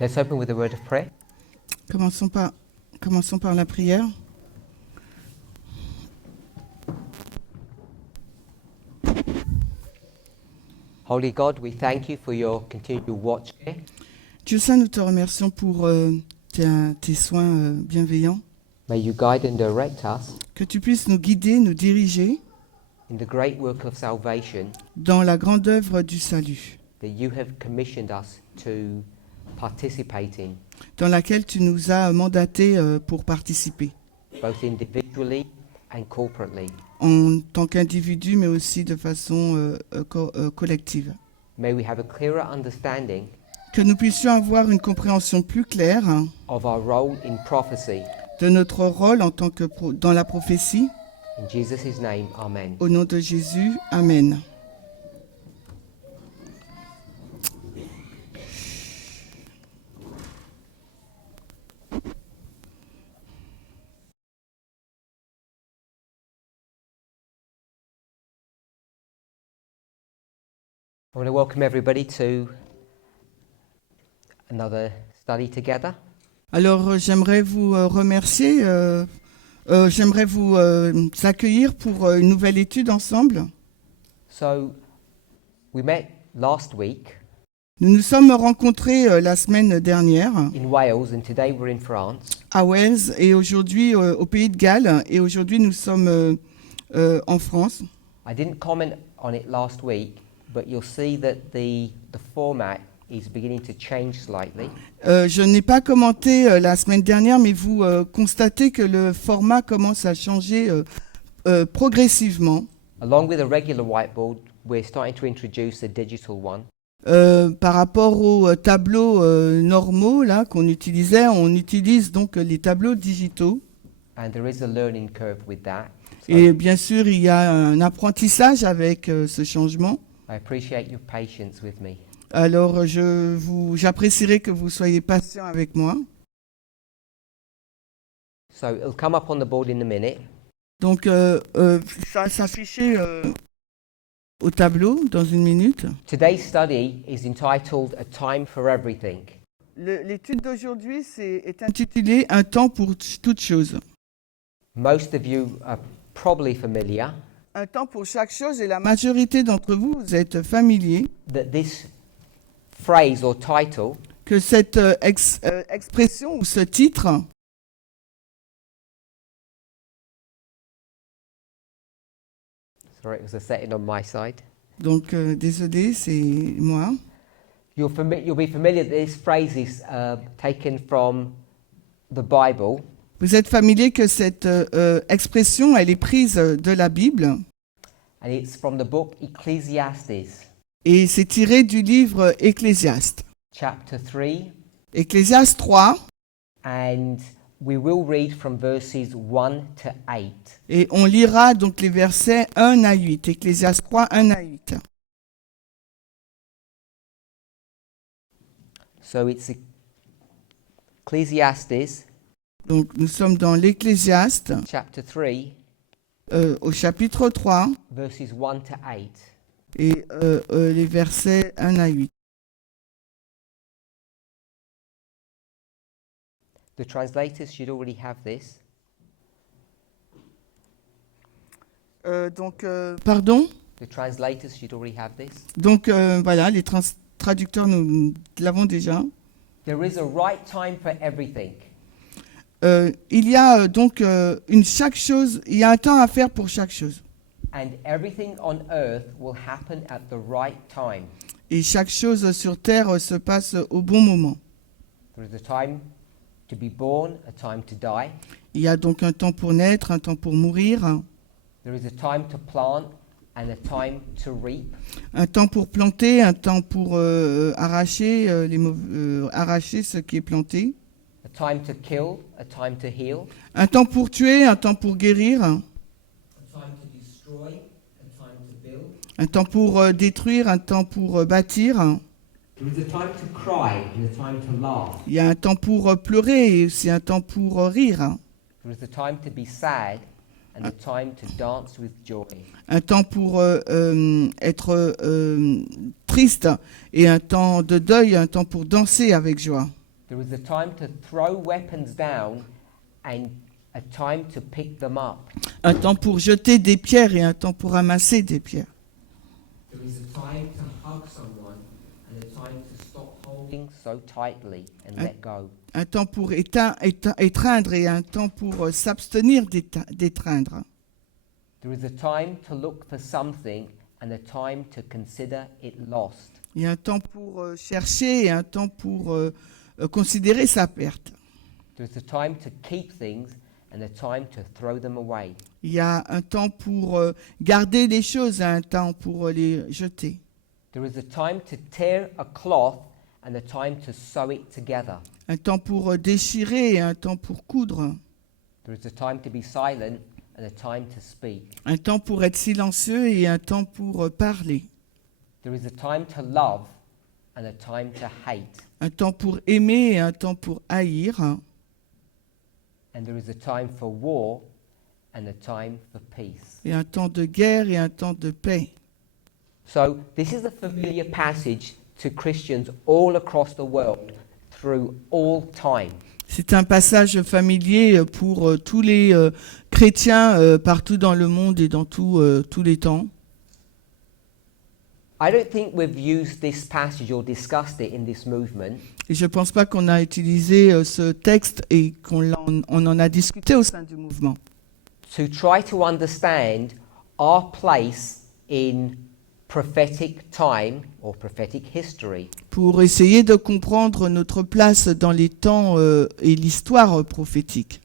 Let's open with a word of prayer. Commençons par la prière. Holy God, we thank you for your continual watch care. Dieu Saint, nous te remercions pour tes soins bienveillants. May you guide and direct us Que tu puisses nous guider, nous diriger in the great work of salvation dans la grande œuvre du salut, that you have commissioned us to participate in, dans laquelle tu nous as mandatés pour participer, both individually and corporately. en tant qu'individu, mais aussi de façon collective. May we have a clearer understanding Que nous puissions avoir une compréhension plus claire of our role in prophecy. de notre rôle en tant que dans la prophétie. In Jesus' name, amen. Au nom de Jésus, Amen. I want to welcome everybody to another study together. Alors, j'aimerais vous remercier, j'aimerais vous accueillir pour une nouvelle étude ensemble. So, we met last week Nous nous sommes rencontrés la semaine dernière in Wales and today we're in France. à Wales et aujourd'hui au Pays de Galles et aujourd'hui nous sommes en France. I didn't comment on it last week, but you'll see that the format is beginning to change slightly. Je n'ai pas commenté la semaine dernière, mais vous constatez que le format commence à changer progressivement. Along with a regular whiteboard, we're starting to introduce a digital one. Par rapport aux tableaux normaux là qu'on utilisait, on utilise donc les tableaux digitaux. And there is a learning curve with that. So Et bien sûr, il y a un apprentissage avec ce changement. I appreciate your patience with me. Alors, j'apprécierais que vous soyez patient avec moi. So it'll come up on the board in a minute. Donc, ça va s'afficher au tableau dans une minute. Today's study is entitled A Time for Everything. L'étude d'aujourd'hui est intitulée « Un temps pour toute chose ». Most of you are probably familiar Un temps pour chaque chose, et la majorité d'entre vous, vous êtes familiers that this phrase or title que cette expression ou ce titre sorry, it was a setting on my side. donc désolé, c'est moi. You'll be familiar that this phrase is taken from the Bible. Vous êtes familier que cette expression, elle est prise de la Bible And it's from the book Ecclesiastes, et c'est tiré du livre Ecclésiaste. chapter 3, Ecclésiaste 3, and we will read from verses 1 to 8. et on lira donc les versets 1 à 8. Ecclésiaste 3, 1 à 8. So it's Ecclesiastes, Donc nous sommes dans l'Ecclésiaste, chapter 3, au chapitre 3, verses 1 to 8. et les versets 1 à 8. The translators should already have this. Pardon? The translators should already have this. Donc voilà, les traducteurs, nous l'avons déjà. There is a right time for everything. Il y a donc chaque chose, il y a un temps à faire pour chaque chose. And everything on earth will happen at the right time. Et chaque chose sur terre se passe au bon moment. There is a time to be born, a time to die. Il y a donc un temps pour naître, un temps pour mourir, There is a time to plant and a time to reap. un temps pour planter, un temps pour arracher, arracher ce qui est planté. a time to kill, a time to heal, un temps pour tuer, un temps pour guérir, a time to destroy, a time to build. un temps pour détruire, un temps pour bâtir. There is a time to cry and a time to laugh. Il y a un temps pour pleurer et aussi un temps pour rire. There is a time to be sad and a time to dance with joy. Un temps pour être triste et un temps de deuil, un temps pour danser avec joie. There is a time to throw weapons down and a time to pick them up. Un temps pour jeter des pierres et un temps pour ramasser des pierres. There is a time to hug someone and a time to stop holding so tightly and let go. Un temps pour étreindre et un temps pour s'abstenir d'étreindre. There is a time to look for something and a time to consider it lost. Il y a un temps pour chercher et un temps pour considérer sa perte. There is a time to keep things and a time to throw them away. Il y a un temps pour garder les choses et un temps pour les jeter. There is a time to tear a cloth and a time to sew it together. Un temps pour déchirer et un temps pour coudre. There is a time to be silent and a time to speak. Un temps pour être silencieux et un temps pour parler. There is a time to love and a time to hate. Un temps pour aimer et un temps pour haïr. And there is a time for war and a time for peace. Et un temps de guerre et un temps de paix. So this is a familiar passage to Christians all across the world through all time. C'est un passage familier pour tous les chrétiens partout dans le monde et dans tous les temps. I don't think we've used this passage or discussed it in this movement Et je ne pense pas qu'on a utilisé ce texte et on en a discuté au sein du mouvement. to try to understand our place in prophetic time or prophetic history. Pour essayer de comprendre notre place dans les temps et l'histoire prophétique.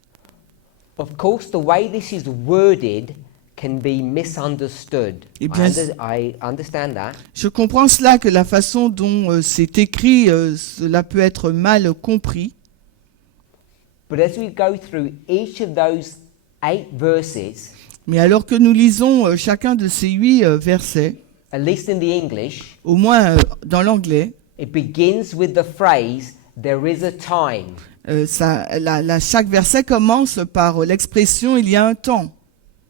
Of course, the way this is worded can be misunderstood. Eh bien, I understand that. Je comprends cela, que la façon dont c'est écrit, cela peut être mal compris. But as we go through each of those 8 verses, Mais alors que nous lisons chacun de ces 8 versets, at least in the English, au moins dans l'anglais, it begins with the phrase, there is a time. chaque verset commence par l'expression « il y a un temps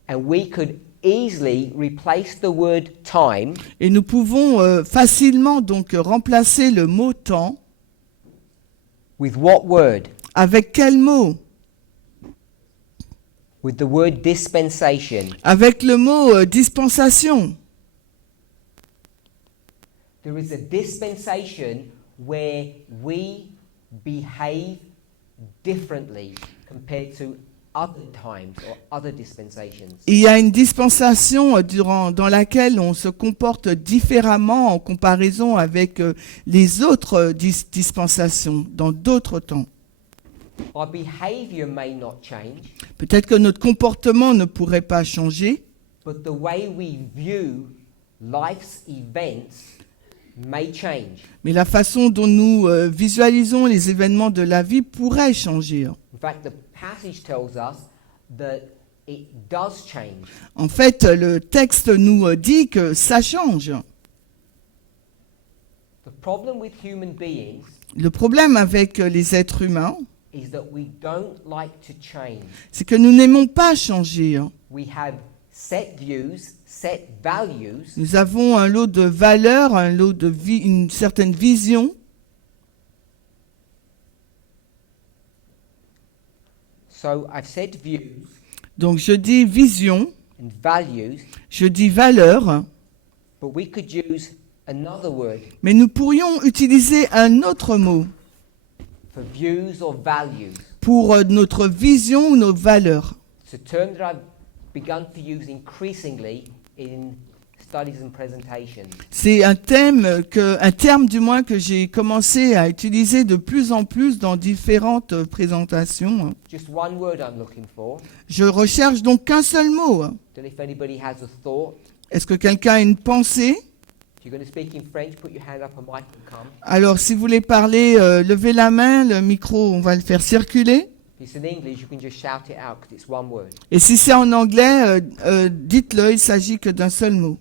And we could easily replace the word time ». Et nous pouvons facilement donc remplacer le mot « temps with what word? avec quel mot? With the word dispensation. Avec le mot dispensation. There is a dispensation where we behave differently compared to other times or other dispensations. Il y a une dispensation dans laquelle on se comporte différemment en comparaison avec les autres dispensations, dans d'autres temps. Our behavior may not change, Peut-être que notre comportement ne pourrait pas changer, but the way we view life's events may change. mais la façon dont nous visualisons les événements de la vie pourrait changer. In fact, the passage tells us that it does change. En fait, le texte nous dit que ça change. The problem with human beings Le problème avec les êtres humains, is that we don't like to change. c'est que nous n'aimons pas changer. We have set views, set values, Nous avons un lot de valeurs, un lot de une certaine vision. so I've said views Donc je dis vision, and values, je dis valeur, but we could use another word mais nous pourrions utiliser un autre mot for views or values. pour notre vision ou nos valeurs. It's a term that I've begun to use increasingly in studies and presentations. C'est un terme du moins que j'ai commencé à utiliser de plus en plus dans différentes présentations. Just one word I'm looking for. Je recherche donc qu'un seul mot. Don't know if anybody has a thought. Est-ce que quelqu'un a une pensée? If you're going to speak in French, put your hand up, a mic will come. Alors, si vous voulez parler, levez la main, le micro, on va le faire circuler. If it's in English, you can just shout it out because it's one word. Et si c'est en anglais, dites-le, il s'agit que d'un seul mot.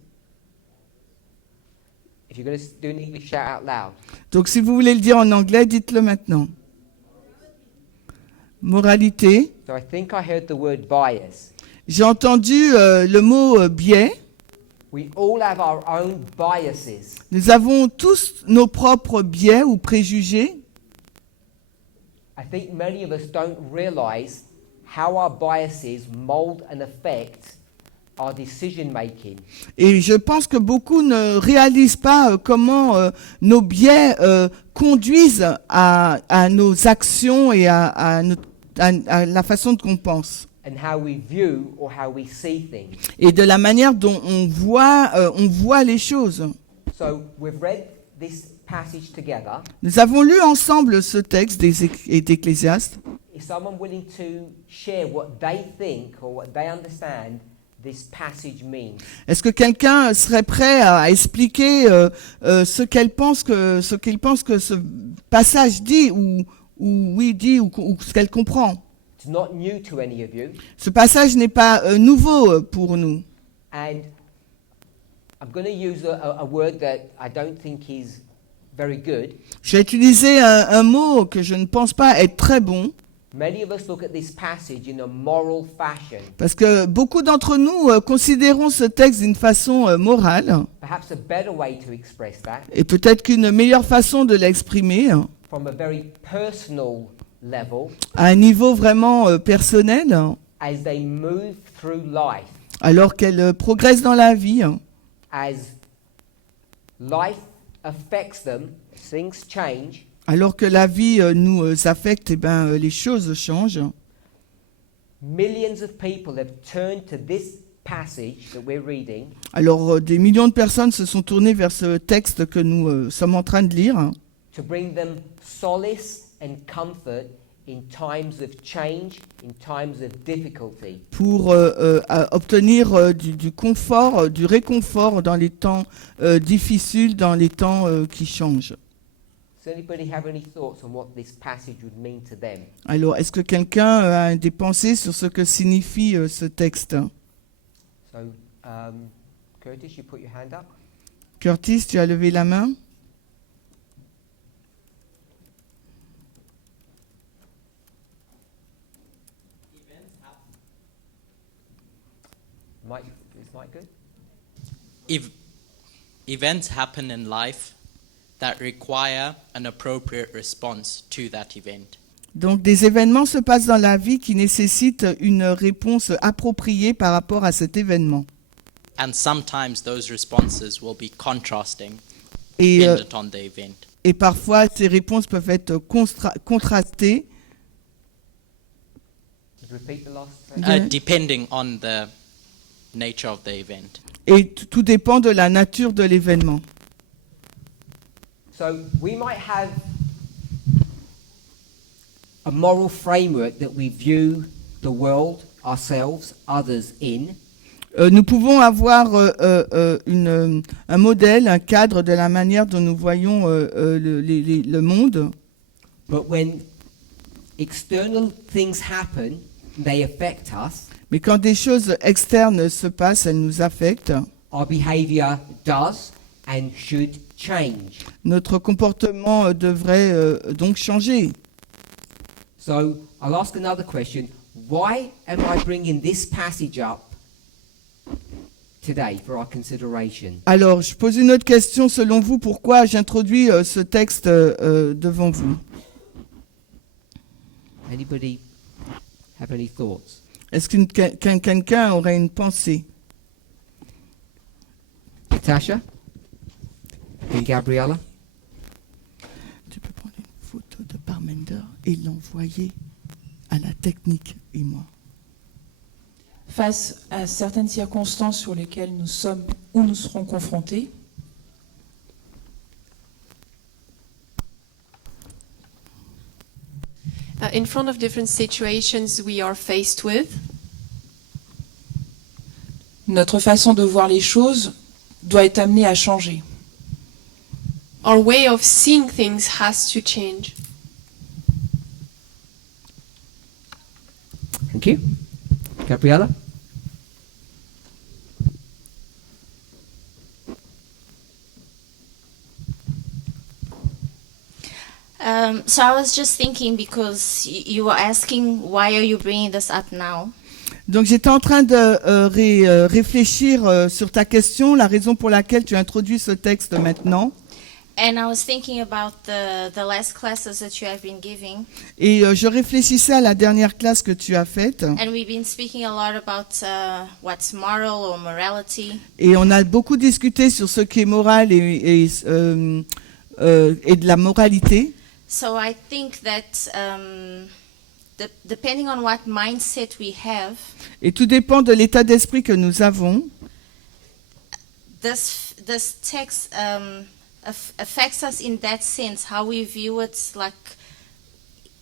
If you're going to do in English, shout out loud. Donc, si vous voulez le dire en anglais, dites-le maintenant. Moralité. So I think I heard the word bias. J'ai entendu le mot biais. We all have our own biases. Nous avons tous nos propres biais ou préjugés. I think many of us don't realize how our biases mold and affect our decision making. Et je pense que beaucoup ne réalisent pas comment nos biais conduisent à nos actions et à la façon dont on pense. And how we view or how we see things. Et de la manière dont on voit les choses. So we've read this passage together. Nous avons lu ensemble ce texte d'Ecclésiaste. Is someone willing to share what they think or what they understand this passage means? Est-ce que quelqu'un serait prêt à expliquer ce qu'il pense que ce passage dit ou ce qu'elle comprend? It's not new to any of you. Ce passage n'est pas nouveau pour nous. And I'm going to use a word that I don't think is very good. Je vais utiliser un mot que je ne pense pas être très bon, Many of us look at this passage in a moral fashion. parce que beaucoup d'entre nous considérons ce texte d'une façon morale, Perhaps a better way to express that, et peut-être qu'une meilleure façon de l'exprimer, from a very personal level, à un niveau vraiment personnel, as they move through life, alors qu'elle progresse dans la vie, as life affects them, things change. alors que la vie nous affecte, eh ben, les choses changent. Millions of people have turned to this passage that we're reading Alors des millions de personnes se sont tournées vers ce texte que nous sommes en train de lire to bring them solace and comfort in times of change, in times of difficulty. pour obtenir du confort, du réconfort dans les temps difficiles, dans les temps qui changent. Does anybody have any thoughts on what this passage would mean to them? Alors, est-ce que quelqu'un a des pensées sur ce que signifie ce texte? So, Curtis, you put your hand up. Curtis, tu as levé la main? Mike, is Mike good? Events happen in life that require an appropriate response to that event. Donc, des événements se passent dans la vie qui nécessitent une réponse appropriée par rapport à cet événement. And sometimes those responses will be contrasting, Et, dependent on the event. et parfois, ces réponses peuvent être contrastées. Repeat the last sentence. Depending on the nature of the event. Et tout dépend de la nature de l'événement. So we might have a moral framework that we view the world, ourselves, others in. Nous pouvons avoir un modèle, un cadre de la manière dont nous voyons le monde. But when external things happen, they affect us. Mais quand des choses externes se passent, elles nous affectent. Our behavior does and should change. Notre comportement devrait donc changer. So I'll ask another question. Why am I bringing this passage up today for our consideration? Alors, je pose une autre question. Selon vous, pourquoi j'introduis ce texte devant vous? Anybody have any thoughts? Est-ce que quelqu'un aurait une pensée? Natasha? And Gabriella? Tu peux prendre une photo de Parmender et l'envoyer à la technique et moi. Face à certaines circonstances sur lesquelles nous sommes ou nous serons confrontés, in front of different situations we are faced with, notre façon de voir les choses doit être amenée à changer. our way of seeing things has to change. Thank you. Gabriella? So I was just thinking because you were asking why are you bringing this up now? Donc j'étais en train de réfléchir sur ta question, la raison pour laquelle tu introduis ce texte maintenant. And I was thinking about the last classes that you have been giving. Et je réfléchissais à la dernière classe que tu as faite. And we've been speaking a lot about what's moral or morality. Et on a beaucoup discuté sur ce qui est moral et de la moralité. So I think that depending on what mindset we have, Et tout dépend de l'état d'esprit que nous avons. this text affects us in that sense, how we view it, like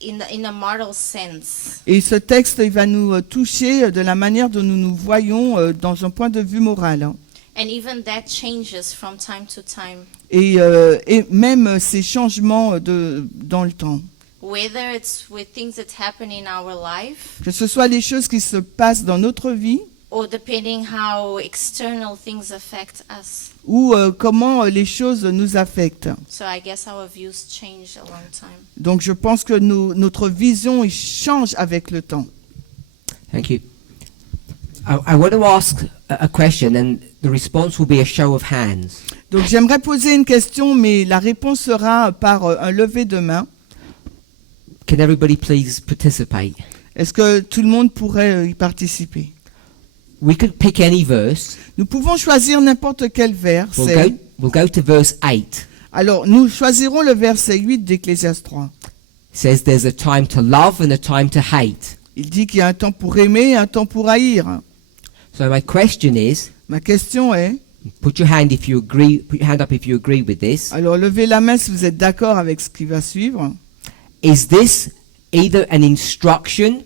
in a moral sense. Et ce texte, il va nous toucher de la manière dont nous nous voyons dans un point de vue moral. And even that changes from time to time. Et même ces changements dans le temps. Whether it's with things that happen in our life, Que ce soit les choses qui se passent dans notre vie or depending how external things affect us. ou comment les choses nous affectent. So I guess our views change a long time. Donc je pense que notre vision il change avec le temps. Thank you. I want to ask a question, and the response will be a show of hands. Donc j'aimerais poser une question, mais la réponse sera par un lever de main. Can everybody please participate? Est-ce que tout le monde pourrait y participer? We could pick any verse. Nous pouvons choisir n'importe quel verset. We'll go to verse 8. Alors nous choisirons le verset 8 d'Ecclésiaste 3. It says there's a time to love and a time to hate. Il dit qu'il y a un temps pour aimer et un temps pour haïr. So my question is, Ma question est, put your hand if you agree. Put your hand up if you agree with this. alors levez la main si vous êtes d'accord avec ce qui va suivre. Is this either an instruction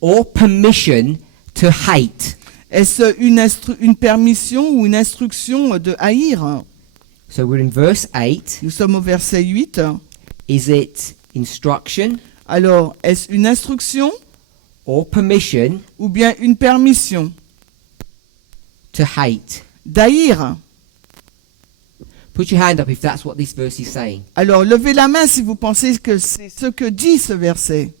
or permission to hate? Est-ce une permission ou une instruction de haïr? So we're in verse 8. Nous sommes au verset 8. Is it instruction Alors, est-ce une instruction or permission ou bien une permission to hate? d'haïr? Put your hand up if that's what this verse is saying. Alors, levez la main si vous pensez que c'est ce que dit ce verset.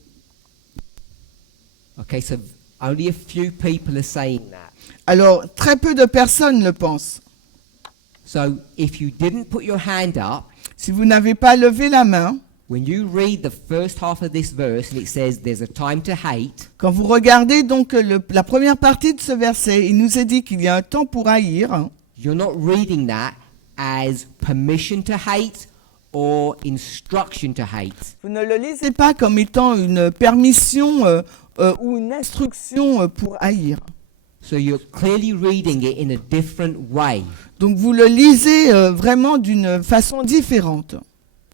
Okay, so only a few people are saying that. Alors, très peu de personnes le pensent. So if you didn't put your hand up, Si vous n'avez pas levé la main, when you read the first half of this verse and it says there's a time to hate, quand vous regardez donc la première partie de ce verset, il nous est dit qu'il y a un temps pour haïr. you're not reading that as permission to hate or instruction to hate. Vous ne le lisez pas comme étant une permission ou une instruction pour haïr. So you're clearly reading it in a different way. Donc vous le lisez vraiment d'une façon différente.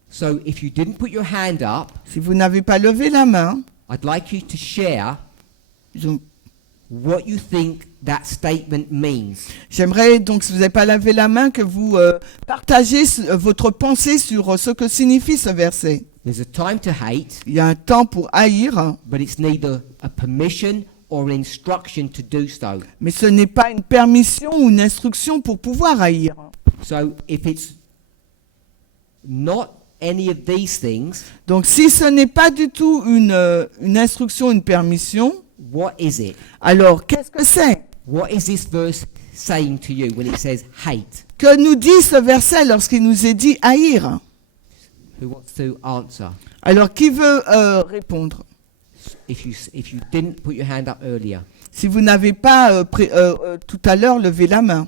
So if you didn't put your hand up, Si vous n'avez pas levé la main, I'd like you to share donc, what you think that statement means. j'aimerais donc, si vous n'avez pas levé la main, que vous partagez votre pensée sur ce que signifie ce verset. There's a time to hate, Il y a un temps pour haïr, but it's neither a permission or an instruction to do so. mais ce n'est pas une permission ou une instruction pour pouvoir haïr. So if it's not any of these things, Donc si ce n'est pas du tout une instruction, une permission, what is it? alors qu'est-ce que c'est? What is this verse saying to you when it says hate? Que nous dit ce verset lorsqu'il nous est dit haïr? Who wants to answer? Alors qui veut répondre? If you didn't put your hand up earlier. Si vous n'avez pas tout à l'heure levé la main.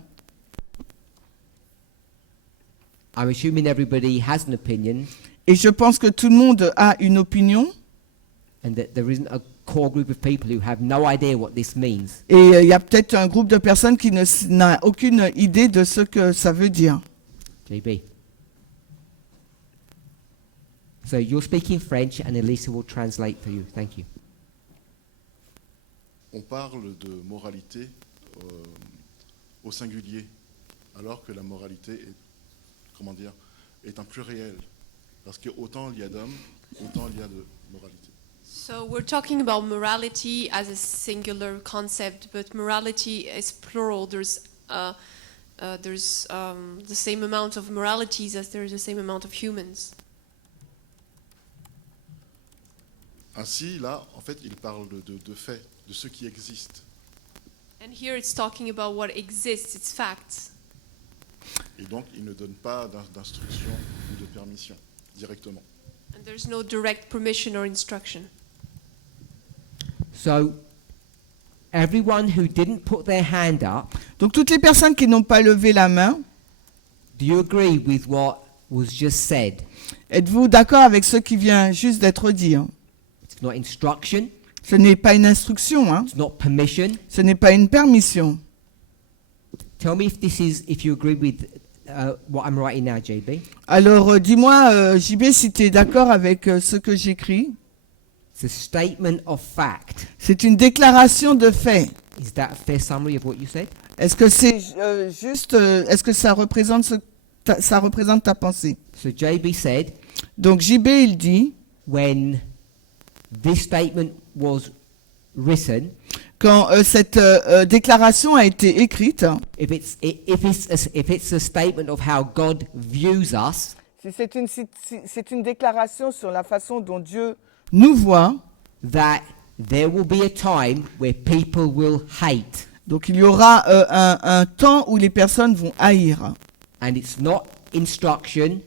I'm assuming everybody has an opinion Et je pense que tout le monde a une opinion. and that there isn't a core group of people who have no idea what this means. Et il y a peut-être un groupe de personnes qui n'a aucune idée de ce que ça veut dire. JB. So you're speaking French and Elisa will translate for you. Thank you. On parle de moralité au singulier, alors que la moralité est, comment dire, est un pluriel. Parce que autant il y a d'hommes, autant il y a de moralité. So we're talking about morality as a singular concept, but morality is plural. There's the same amount of moralities as there is the same amount of humans. Ainsi, là, en fait, il parle de faits, de ce qui existe. And here it's talking about what exists, it's facts. Et donc, il ne donne pas d'instruction ou de permission directement. And there's no direct permission or instruction. So, everyone who didn't put their hand up, Donc toutes les personnes qui n'ont pas levé la main, do you agree with what was just said? êtes-vous d'accord avec ce qui vient juste d'être dit, hein? It's not instruction, Ce n'est pas une instruction, hein? it's not permission. Ce n'est pas une permission. Tell me if you agree with what I'm writing now, JB. Alors dis-moi, JB, si tu es d'accord avec ce que j'écris. It's a statement of fact. C'est une déclaration de fait. Is that a fair summary of what you said? Est-ce que c'est juste, est-ce que ça représente ça représente ta pensée? So JB said, Donc JB, il dit, when this statement was written, quand cette déclaration a été écrite, if it's a statement of how God views us, si c'est une déclaration sur la façon dont Dieu nous voit, that there will be a time where people will hate. donc il y aura un temps où les personnes vont haïr. And it's not instruction,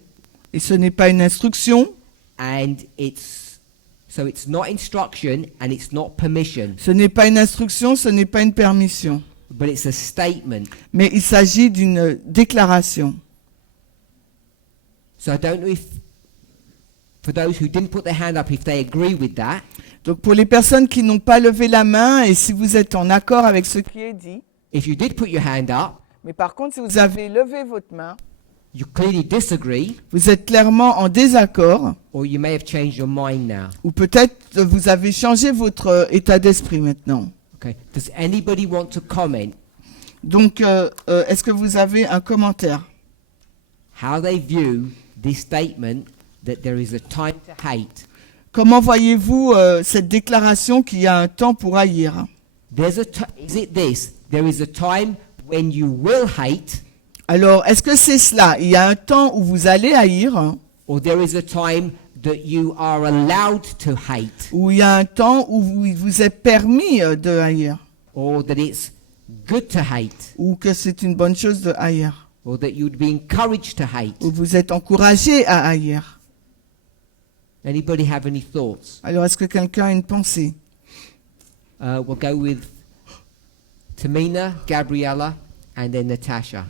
Et ce n'est pas une instruction, and it's not instruction and it's not permission, ce n'est pas une instruction, ce n'est pas une permission. but it's a statement. Mais il s'agit d'une déclaration. So I don't know if, for those who didn't put their hand up, if they agree with that. Donc pour les personnes qui n'ont pas levé la main, et si vous êtes en accord avec ce qui est dit, If you did put your hand up, mais par contre si vous avez levé votre main, you clearly disagree, vous êtes clairement en désaccord, or you may have changed your mind now. ou peut-être vous avez changé votre état d'esprit maintenant. Okay. Does anybody want to comment Donc est-ce que vous avez un commentaire? how they view this statement that there is a time to hate? Comment voyez-vous cette déclaration qu'il y a un temps pour haïr? Is it this? There is a time when you will hate, Alors, est-ce que c'est cela? Il y a un temps où vous allez haïr, or there is a time that you are allowed to hate, ou il y a un temps où il vous est permis de haïr, or that it's good to hate, ou que c'est une bonne chose de haïr, or that you'd be encouraged to hate? ou vous êtes encouragé à haïr? Anybody have any thoughts? Alors, est-ce que quelqu'un a une pensée? We'll go with Tamina, Gabriella, and then Natasha.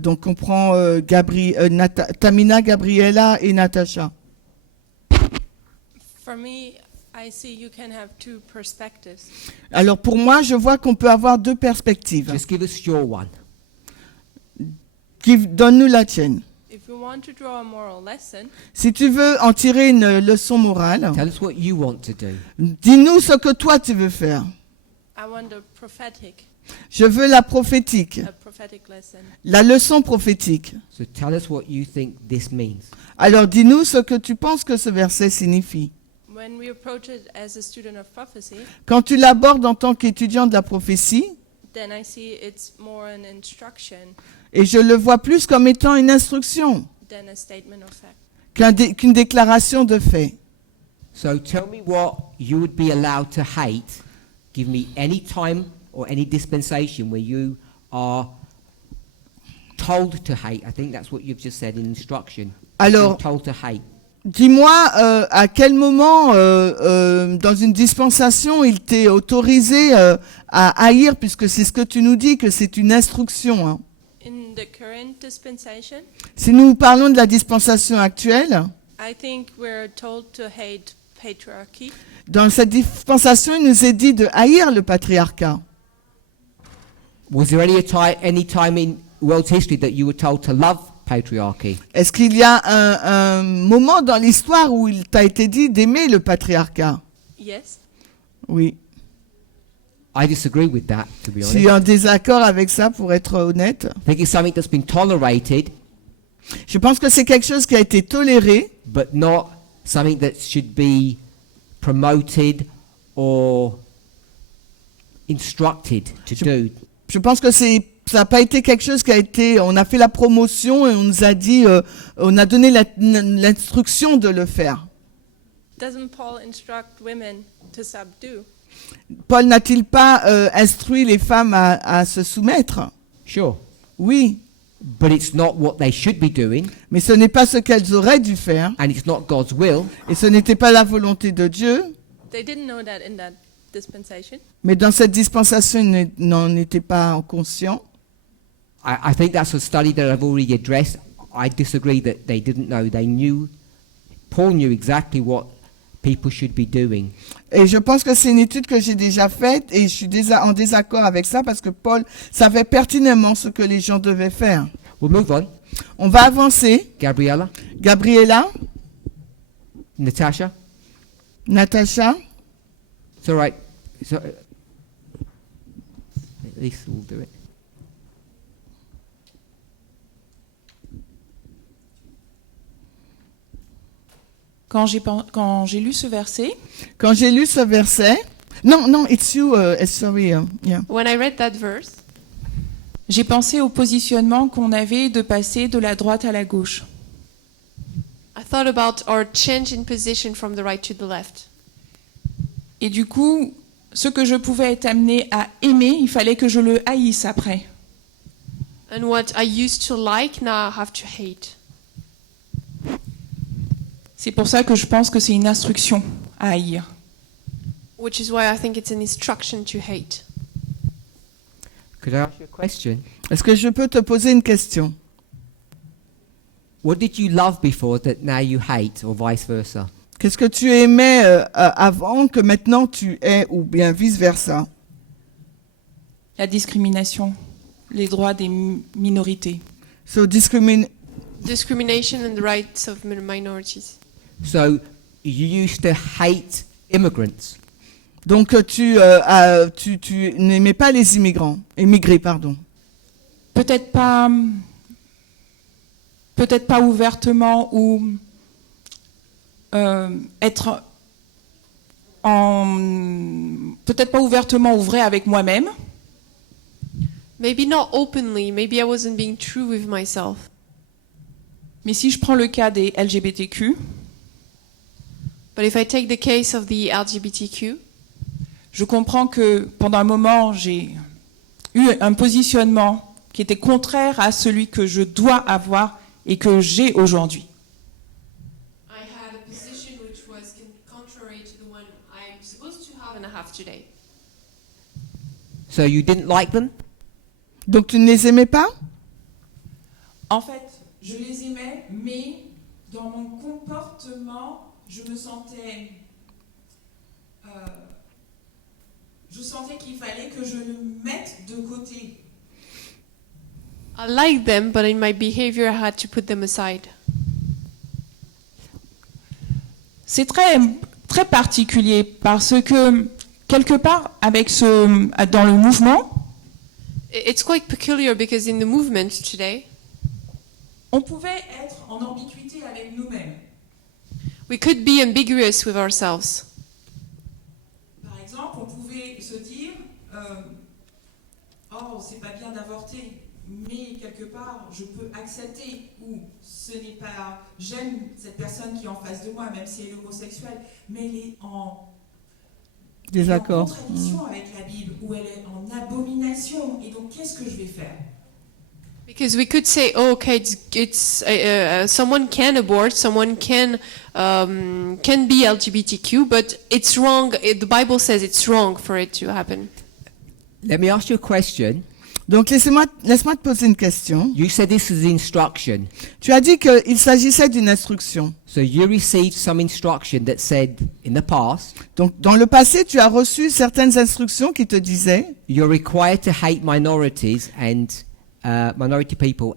Donc, on prend Tamina, Gabriella et Natacha. For me, I see you can have two perspectives. Alors, pour moi, je vois qu'on peut avoir deux perspectives. Just give us your one. Donne-nous la tienne. If you want to draw a moral lesson, Si tu veux en tirer une leçon morale, Tell us what you want to do. dis-nous ce que toi tu veux faire. I want a prophetic Je veux la prophétique, lesson. la leçon prophétique. So tell us what you think this means. Alors dis-nous ce que tu penses que ce verset signifie. When we approach it as a student of prophecy, Quand tu l'abordes en tant qu'étudiant de la prophétie, then I see it's more an instruction et je le vois plus comme étant une instruction than a statement of fact. qu'une déclaration de fait. So tell me what you would be allowed to hate. Give me any time or any dispensation where you are told to hate. I think that's what you've just said in instruction. Alors, You're told to hate. Dis-moi à quel moment dans une dispensation il t'est autorisé à haïr, puisque c'est ce que tu nous dis, que c'est une instruction. Hein. In the current dispensation, Si nous parlons de la dispensation actuelle, I think we're told to hate patriarchy. dans cette dispensation, il nous est dit de haïr le patriarcat. Was there any time in world's history that you were told to love patriarchy? Est-ce qu'il y a un moment dans l'histoire où il t'a été dit d'aimer le patriarcat? Yes. Oui. I disagree with that, to be Je honest. suis en désaccord avec ça, pour être honnête. I think it's something that's been tolerated Je pense que c'est quelque chose qui a été toléré, but not something that should be promoted or instructed to do. je pense que ça n'a pas été quelque chose qui a été, on a fait la promotion et on nous a dit, on a donné l'instruction de le faire. Doesn't Paul instruct women to subdue? Paul n'a-t-il pas instruit les femmes à se soumettre? Sure. Oui, But it's not what they should be doing, mais ce n'est pas ce qu'elles auraient dû faire, and it's not God's will. et ce n'était pas la volonté de Dieu, They didn't know that in that dispensation. mais dans cette dispensation, ils n'en étaient pas conscients. I think that's a study that I've already addressed. I disagree that they didn't know. They knew, Paul knew exactly what people should be doing. Et je pense que c'est une étude que j'ai déjà faite et je suis en désaccord avec ça parce que Paul savait pertinemment ce que les gens devaient faire. We'll move on. On va avancer. Gabriella, Gabriella, Natasha, Natacha, it's all right. At least we'll do it. Quand j'ai lu ce verset, quand j'ai lu ce verset, non, it's you, sorry, yeah. When I read that verse, j'ai pensé au positionnement qu'on avait de passer de la droite à la gauche. I thought about our change in position from the right to the left. Et du coup, ce que je pouvais être amené à aimer, il fallait que je le haïsse après. And what I used to like, now I have to hate. C'est pour ça que je pense que c'est une instruction à haïr. Which is why I think it's an instruction to hate. Could I ask you a question? Est-ce que je peux te poser une question? What did you love before that now you hate, or vice versa? Qu'est-ce que tu aimais avant que maintenant tu aies, ou bien vice-versa? La discrimination, les droits des minorités. So Discrimination and the rights of minorities. So you used to hate immigrants. Donc tu n'aimais pas les immigrés, pardon. Peut-être pas ouvertement ou peut-être pas ouvertement ou vrai avec moi-même, Maybe not openly, maybe I wasn't being true with myself. mais si je prends le cas des LGBTQ, But if I take the case of the LGBTQ, je comprends que pendant un moment, j'ai eu un positionnement qui était contraire à celui que je dois avoir et que j'ai aujourd'hui. I had a position which was contrary to the one I'm supposed to have and I have today. So you didn't like them? Donc tu ne les aimais pas? En fait, je les aimais, mais dans mon comportement, je sentais qu'il fallait que je le mette de côté. I liked them, but in my behavior I had to put them aside. C'est très, très particulier parce que quelque part, dans le mouvement, It's quite peculiar because in the movement today, on pouvait être en ambiguïté avec nous-mêmes. we could be ambiguous with ourselves. Par exemple, on pouvait se dire oh, c'est pas bien d'avorter, mais quelque part, je peux accepter, ou ce n'est pas, j'aime cette personne qui est en face de moi, même si elle est homosexuelle, mais elle est en Désaccord. contradiction avec la Bible, ou elle est en abomination, et donc qu'est-ce que je vais faire? Because we could say, oh, okay, someone can abort, someone can be LGBTQ, but it's wrong. The Bible says it's wrong for it to happen. Let me ask you a question. Donc laisse-moi te poser une question. You said this is instruction. Tu as dit qu'il s'agissait d'une instruction. So you received some instruction that said in the past, Donc dans le passé, tu as reçu certaines instructions qui te disaient you're required to hate minorities and minority people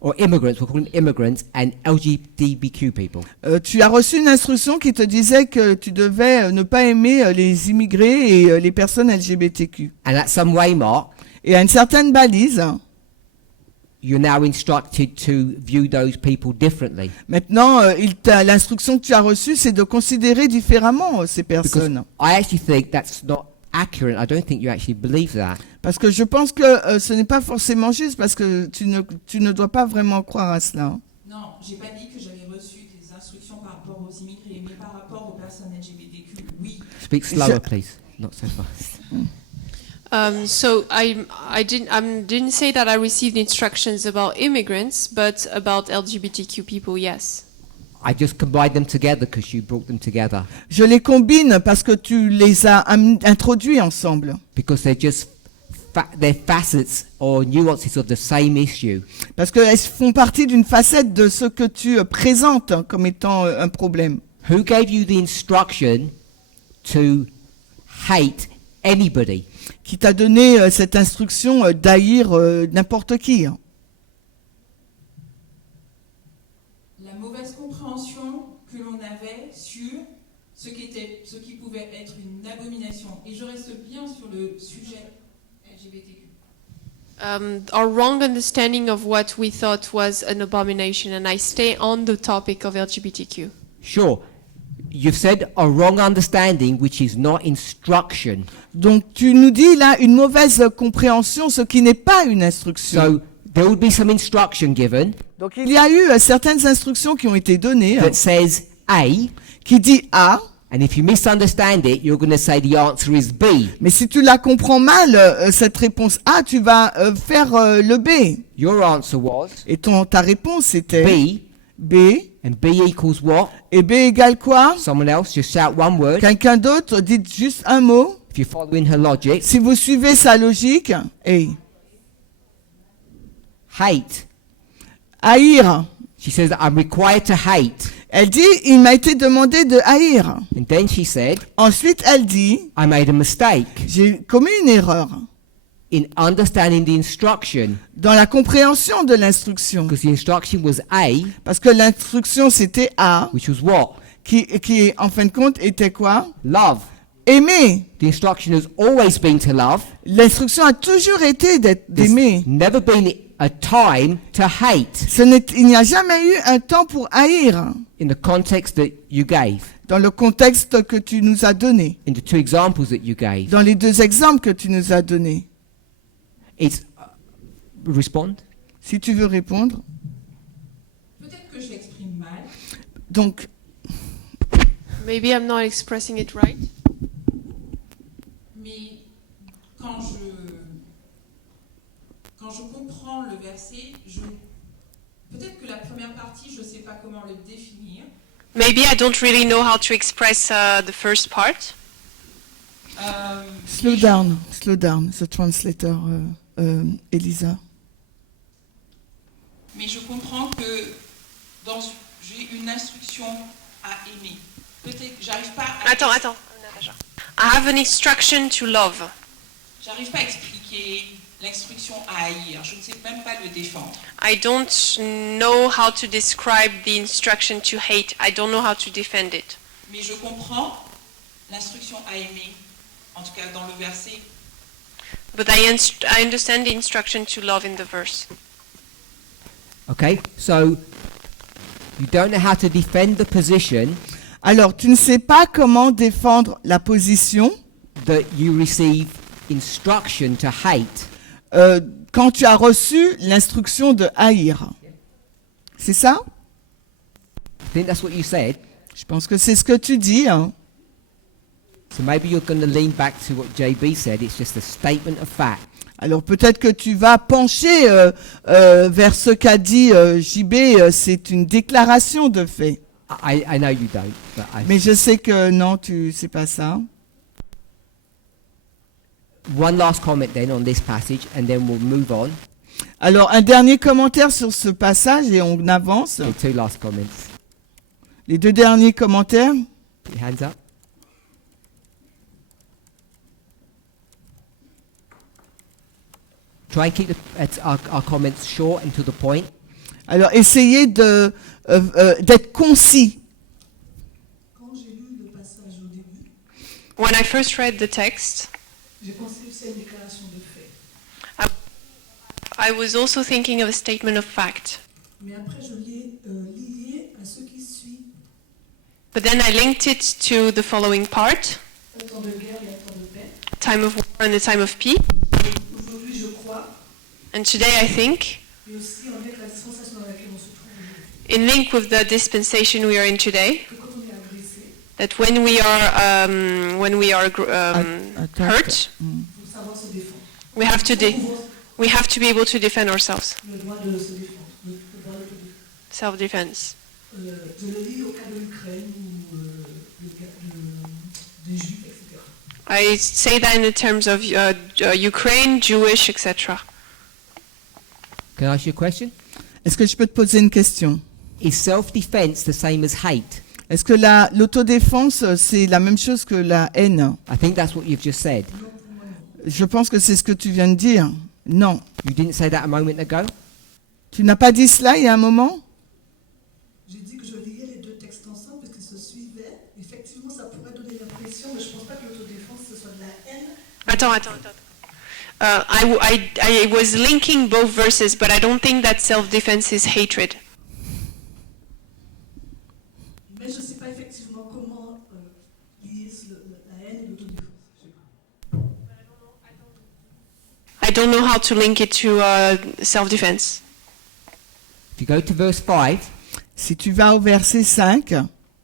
or immigrants, we'll call them immigrants, and LGBTQ people. Tu as reçu une instruction qui te disait que tu devais ne pas aimer les immigrés et les personnes LGBTQ. And at some waymark, Et à une certaine balise, you're now instructed to view those people differently. Maintenant, l'instruction que tu as reçue, c'est de considérer différemment ces Because personnes. I actually think that's not accurate. I don't think you actually believe that. Parce que je pense que ce n'est pas forcément juste, parce que tu ne dois pas vraiment croire à cela. Hein. Non, j'ai pas dit que j'avais reçu des instructions par rapport aux immigrés, mais par rapport aux personnes LGBTQ, oui. Speak slower, please. Not so fast. So I didn't say that I received instructions about immigrants, but about LGBTQ people, yes. I just combined them together because you brought them together. Je les combine parce que tu les as introduits ensemble. Because they're just they're facets or nuances of the same issue. Parce qu'elles font partie d'une facette de ce que tu présentes comme étant un problème. Who gave you the instruction to hate anybody? Qui t'a donné cette instruction d'haïr n'importe qui. Hein. La mauvaise compréhension que l'on avait sur ce qui pouvait être une abomination. Et je reste bien sur le sujet LGBTQ. Our wrong understanding of what we thought was an abomination, and I stay on the topic of LGBTQ. Sure. You've said a wrong understanding, which is not instruction. Donc tu nous dis là une mauvaise compréhension, ce qui n'est pas une instruction. So there will be some instruction given Donc il y a eu certaines instructions qui ont été données that says A, qui dit A, and if you misunderstand it, you're going to say the answer is B. mais si tu la comprends mal, cette réponse A, tu vas faire le B. Your answer was Et ta réponse c'était B, B, and B equals what? et B égale quoi? Someone else, just shout one word. Quelqu'un d'autre, dites juste un mot. If you're following her logic, Si vous suivez sa logique, hey, hate. haïr. She says that I'm required to hate. Elle dit, il m'a été demandé de haïr. And then she said, Ensuite, elle dit, I made a mistake j'ai commis une erreur in understanding the instruction dans la compréhension de l'instruction. because the instruction was A, Parce que l'instruction, c'était A, which was what? qui, en fin de compte, était quoi? Love. Aimer. The instruction has always been to love. L'instruction a toujours été d'aimer. There's never been a time to hate Il n'y a jamais eu un temps pour haïr in the context that you gave, dans le contexte que tu nous as donné, in the two examples that you gave. dans les deux exemples que tu nous as donnés. It's respond. Si tu veux répondre. Peut-être que je l'exprime mal. Donc, Maybe I'm not expressing it right. Mais quand je comprends le verset, peut-être que la première partie, je ne sais pas comment le définir. Maybe I don't really know how to express the first part. slow down, the translator, Elisa. Mais je comprends que j'ai une instruction à aimer. Peut-être que j'arrive pas à... Attends. I have an instruction to love. J'arrive pas à expliquer l'instruction à haïr. Je ne sais même pas le défendre. I don't know how to describe the instruction to hate. I don't know how to defend it. Mais je comprends l'instruction à aimer. En tout cas, dans le verset. But I understand the instruction to love in the verse. Okay, so you don't know how to defend the position Alors, tu ne sais pas comment défendre la position that you receive instruction to hate. quand tu as reçu l'instruction de haïr. C'est ça? I think that's what you said. Je pense que c'est ce que tu dis. Hein. So maybe you're going to lean back to what JB said. It's just a statement of fact. Alors peut-être que tu vas pencher vers ce qu'a dit JB, c'est une déclaration de fait. I know you don't, but Mais je sais que non, c'est pas ça. one last comment then on this passage, and then we'll move on. Alors un dernier commentaire sur ce passage et on avance. The two last comments. Les deux derniers commentaires. Put your hands up. Try and keep our comments short and to the point. Alors essayez d'être concis. Quand j'ai lu le passage au début, When I first read the text, j'ai pensé que c'est une déclaration de fait. I was also thinking of a statement of fact. Mais après, je l'ai lié à ce qui suit. But then I linked it to the following part, Un temps de guerre et un temps de paix. time of war and the time of peace. Aujourd'hui, je crois, And today I think, et aussi en lien avec la dispensation dans laquelle on se trouve aujourd'hui, in link with the dispensation we are in today, que quand on est agressé, that when we are hurt, il faut savoir se défendre. we have to we have to be able to defend ourselves, Le droit de se défendre, le droit de se défendre. self-defense. Je le lis au cas de l'Ukraine ou le cas des Juifs, etc. I say that in the terms of Ukraine, Jewish, etc. Can I ask you a question? Est-ce que je peux te poser une question? Is self-defense the same as hate? Est-ce que l'autodéfense, c'est la même chose que la haine? I think that's what you've just said. Je pense que c'est ce que tu viens de dire. Non. You didn't say that a moment ago? Tu n'as pas dit cela il y a un moment? J'ai dit que je liais les deux textes ensemble parce qu'ils se suivaient. Effectivement, ça pourrait donner l'impression, mais je ne pense pas que l'autodéfense, ce soit de la haine. Attends. I was linking both verses, but I don't think that self-defense is hatred. Mais je ne sais pas effectivement comment lier la haine et l'autodéfense. Je sais pas. I don't know how to link it to self-defense. If you go to verse 5, Si tu vas au verset 5,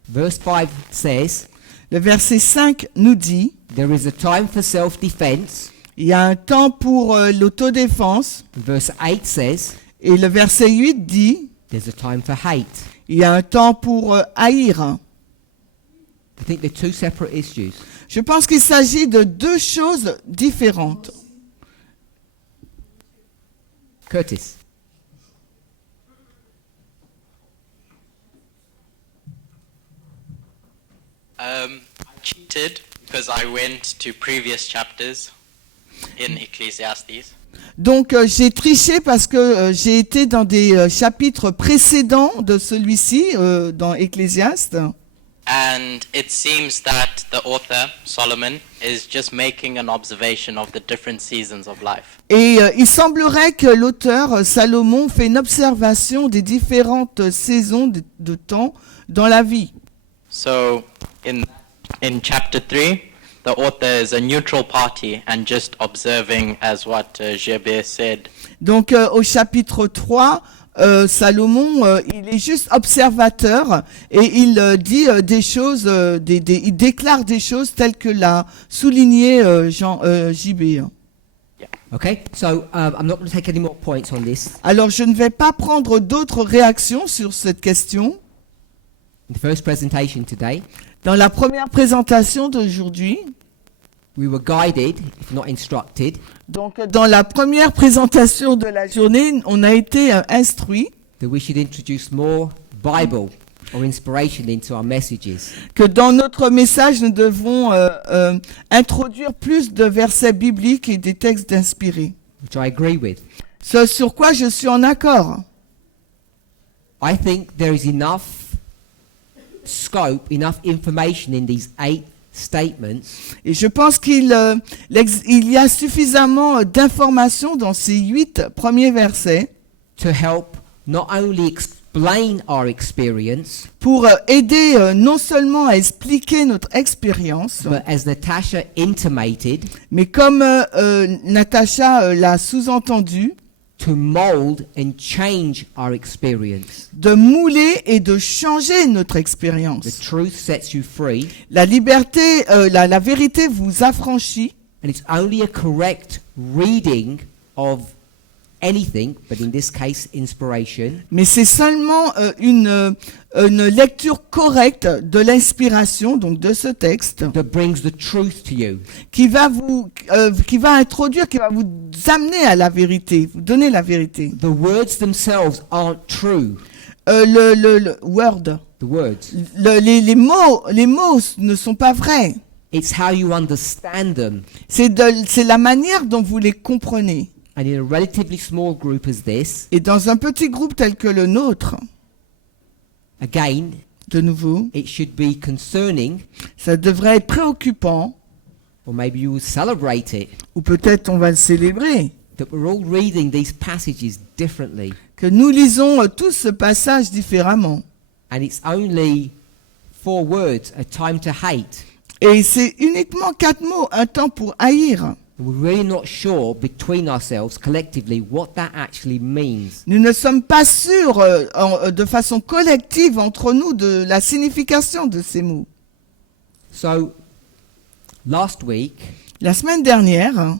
verse 5 says, le verset 5 nous dit, there is a time for self-defense. il y a un temps pour l'autodéfense, Verse 8 says, et le verset 8 dit, there's a time for hate. il y a un temps pour haïr. I think they're two separate issues. Je pense qu'il s'agit de deux choses différentes. Curtis. I cheated because I went to previous chapters in Ecclesiastes. Donc j'ai triché parce que j'ai été dans des chapitres précédents de celui-ci, dans Ecclésiaste. And it seems that the author, Solomon, is just making an observation of the different seasons of life. Et il semblerait que l'auteur Salomon fait une observation des différentes saisons de temps dans la vie. So in chapter 3, the author is a neutral party and just observing, as what Jebir said. Donc au chapitre 3, Salomon, il est juste observateur et il dit des choses, il déclare des choses telles que l'a souligné JB. Okay, so I'm not going to take any more points on this. Alors je ne vais pas prendre d'autres réactions sur cette question. In the first presentation today, Dans la première présentation d'aujourd'hui, we were guided, if not instructed, donc dans la première présentation de la journée, on a été instruit that we should introduce more Bible or inspiration into our messages. que dans notre message, nous devons introduire plus de versets bibliques et des textes inspirés. Which I agree with. Ce sur quoi je suis en accord. I think there is enough scope, enough information in these 8 statements Et je pense qu'il y a suffisamment d'informations dans ces 8 premiers versets to help not only explain our experience, pour aider non seulement à expliquer notre expérience, but as Natasha intimated, mais comme Natacha l'a sous-entendu, to mold and change our experience. de mouler et de changer notre The expérience. truth sets you free, La liberté, la vérité vous affranchit, and it's only a correct reading of anything, but in this case, inspiration, mais c'est seulement une lecture correcte de l'inspiration, donc de ce texte, that brings the truth to you. qui va introduire, qui va vous amener à la vérité, vous donner la vérité. The words themselves aren't true. Le word, The words. les mots ne sont pas vrais. It's how you understand them. C'est la manière dont vous les comprenez. And in a relatively small group as this, Et dans un petit groupe tel que le nôtre, again, de nouveau, it should be concerning, ça devrait être préoccupant, or maybe you will celebrate it, ou peut-être on va le célébrer, that we're all reading these passages differently. que nous lisons tous ce passage différemment. And it's only 4 words, a time to hate. Et c'est uniquement 4 mots, un temps pour haïr. And we're really not sure between ourselves collectively what that actually means. Nous ne sommes pas sûrs de façon collective entre nous de la signification de ces mots. So, last week, La semaine dernière,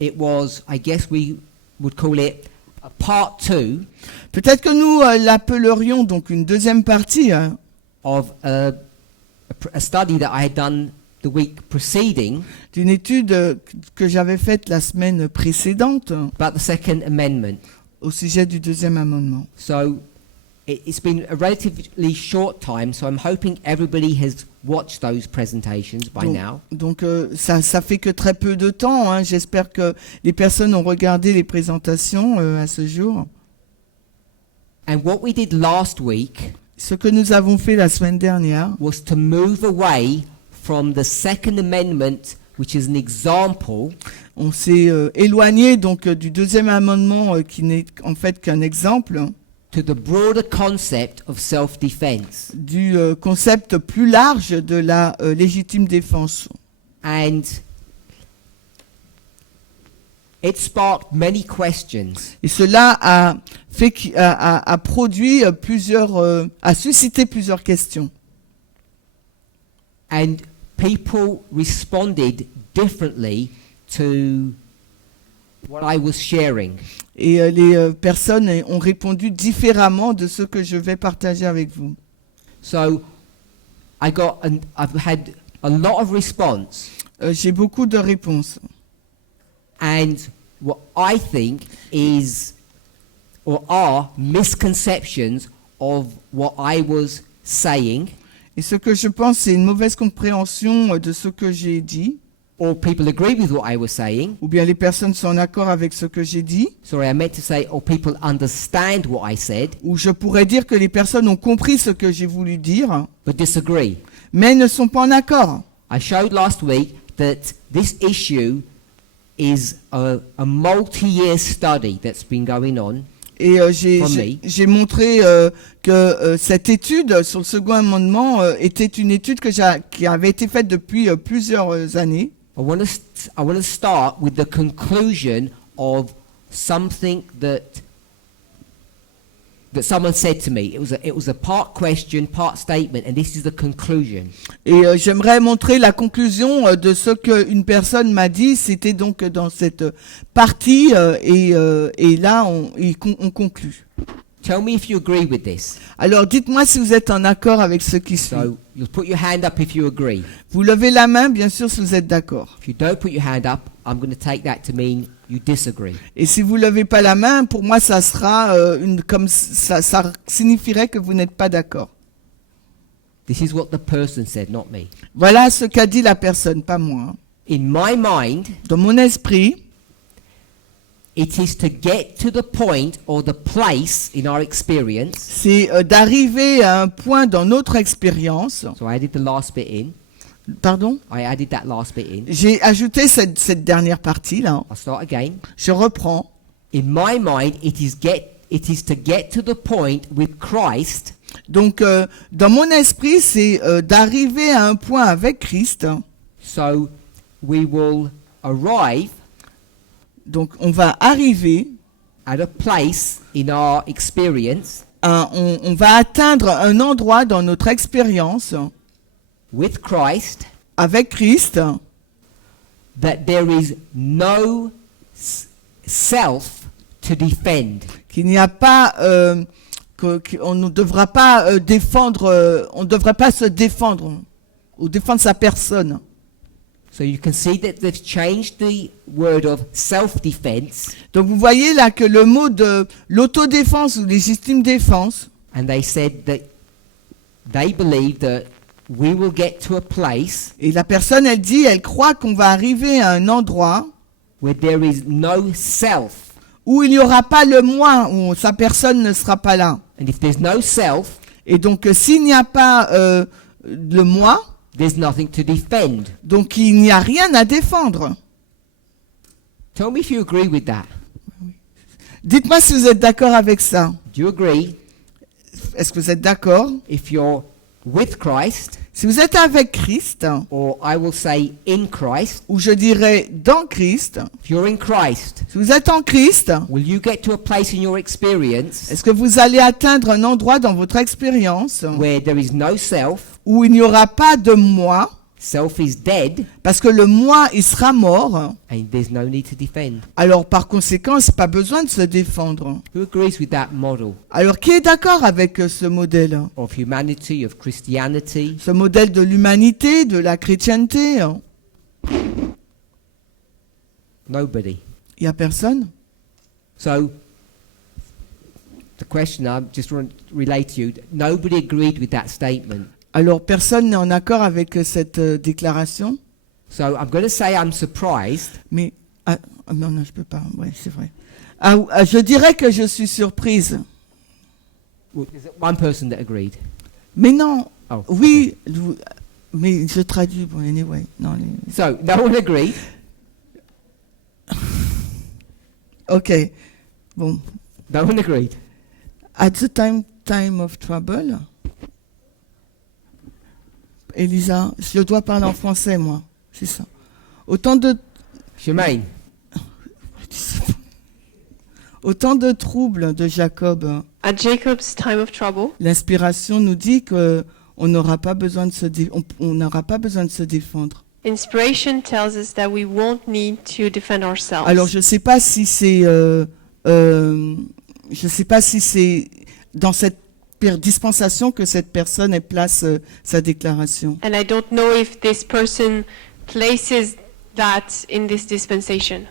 it was, I guess we would call it a part 2 peut-être que nous l'appellerions donc une deuxième partie of a study that I had done the week preceding d'une étude que j'avais faite la semaine précédente about the Second Amendment. au sujet du deuxième amendement. So, it's been a relatively short time, so I'm hoping everybody has watched those presentations by now. Donc ça fait que très peu de temps. Hein. J'espère que les personnes ont regardé les présentations à ce jour. And what we did last week Ce que nous avons fait la semaine dernière, was to move away from the Second Amendment, which is an example, on s'est éloigné donc du deuxième amendement qui n'est en fait qu'un exemple to the broader concept of self-defense. du concept plus large de la légitime défense. And it sparked many questions. Et cela a produit a suscité plusieurs questions. And people responded differently to what I was sharing. Et les personnes ont répondu différemment de ce que je vais partager avec vous. So I've had a lot of response, J'ai beaucoup de réponses. and what I think is or are misconceptions of what I was saying, Et ce que je pense, c'est une mauvaise compréhension de ce que j'ai dit, or people agree with what I was saying. ou bien les personnes sont en accord avec ce que j'ai dit, Sorry, I meant to say, or people understand what I said, ou je pourrais dire que les personnes ont compris ce que j'ai voulu dire, but disagree. mais ne sont pas en accord. I showed last week that this issue is a multi-year study that's been going on. Et From me. j'ai montré que cette étude sur le second amendement était une étude qui avait été faite depuis plusieurs années. I want to start with the conclusion of something that someone said to me. It was a part question, part statement, and this is the conclusion. Et j'aimerais montrer la conclusion de ce qu'une personne m'a dit. C'était donc dans cette partie et là on conclut. Tell me if you agree with this. Alors dites-moi si vous êtes en accord avec ce qui suit. So you'll put your hand up if you agree. Vous levez la main bien sûr si vous êtes d'accord. If you don't put your hand up, I'm going to take that to mean you disagree. Et si vous levez pas la main, pour moi ça sera comme ça signifierait que vous n'êtes pas d'accord. This is what the person said, not me. Voilà ce qu'a dit la personne, pas moi. In my mind, Dans mon esprit, it is to get to the point or the place in our experience. c'est d'arriver à un point dans notre expérience. So I added the last bit in. Pardon? I added that last bit in. J'ai ajouté cette dernière partie là. I'll start again. Je reprends. In my mind, it is to get to the point with Christ Donc dans mon esprit, c'est d'arriver à un point avec Christ. so we will arrive Donc on va arriver, at a place in our experience on va atteindre un endroit dans notre expérience with Christ avec Christ that there is no self to defend. qu'il n'y a pas, qu'on ne devra pas défendre, on ne devrait pas se défendre ou défendre sa personne. So you can see that they've changed the word of self-defense Donc vous voyez là que le mot de l'autodéfense ou légitime défense, and they said that they believe that we will get to a place et la personne elle dit, elle croit qu'on va arriver à un endroit where there is no self. où il n'y aura pas le moi, où sa personne ne sera pas là. And if there's no self, Et donc s'il n'y a pas le moi, there's nothing to defend. donc il n'y a rien à défendre. Tell me if you agree with that. Dites-moi si vous êtes d'accord avec ça. Do you agree Est-ce que vous êtes d'accord? if you're with Christ, Si vous êtes avec Christ, or I will say in Christ, ou je dirais dans Christ, if you're in Christ, si vous êtes en Christ, will you get to a place in your experience est-ce que vous allez atteindre un endroit dans votre expérience where there is no self, où il n'y aura pas de moi, self is dead, parce que le moi, il sera mort, and there's no need to defend? alors par conséquent, c'est pas besoin de se défendre. Who agrees with that model Alors qui est d'accord avec ce modèle? of humanity, of Christianity? Ce modèle de l'humanité, de la chrétienté? Nobody. Il n'y a personne? So, the question I just want to relate to you, nobody agreed with that statement. Alors personne n'est en accord avec cette déclaration? So I'm going to say I'm surprised, Mais non, non, je peux pas. Ouais, c'est vrai. Je dirais que je suis surprise. well, there's one person that agreed. Mais non. Oh, Oui, mais je traduis. Bon, anyway. Non, So, no one agreed. ok. Bon. No one agreed. At the time of trouble. Elisa, je dois parler en français, moi. C'est ça. Autant de troubles de Jacob. At Jacob's time of trouble, L'inspiration nous dit que on n'aura pas besoin de on n'aura pas besoin de se défendre. inspiration tells us that we won't need to defend ourselves. Alors je sais pas si c'est dans cette dispensation que cette personne place sa déclaration. And I don't know if this person places that in this dispensation.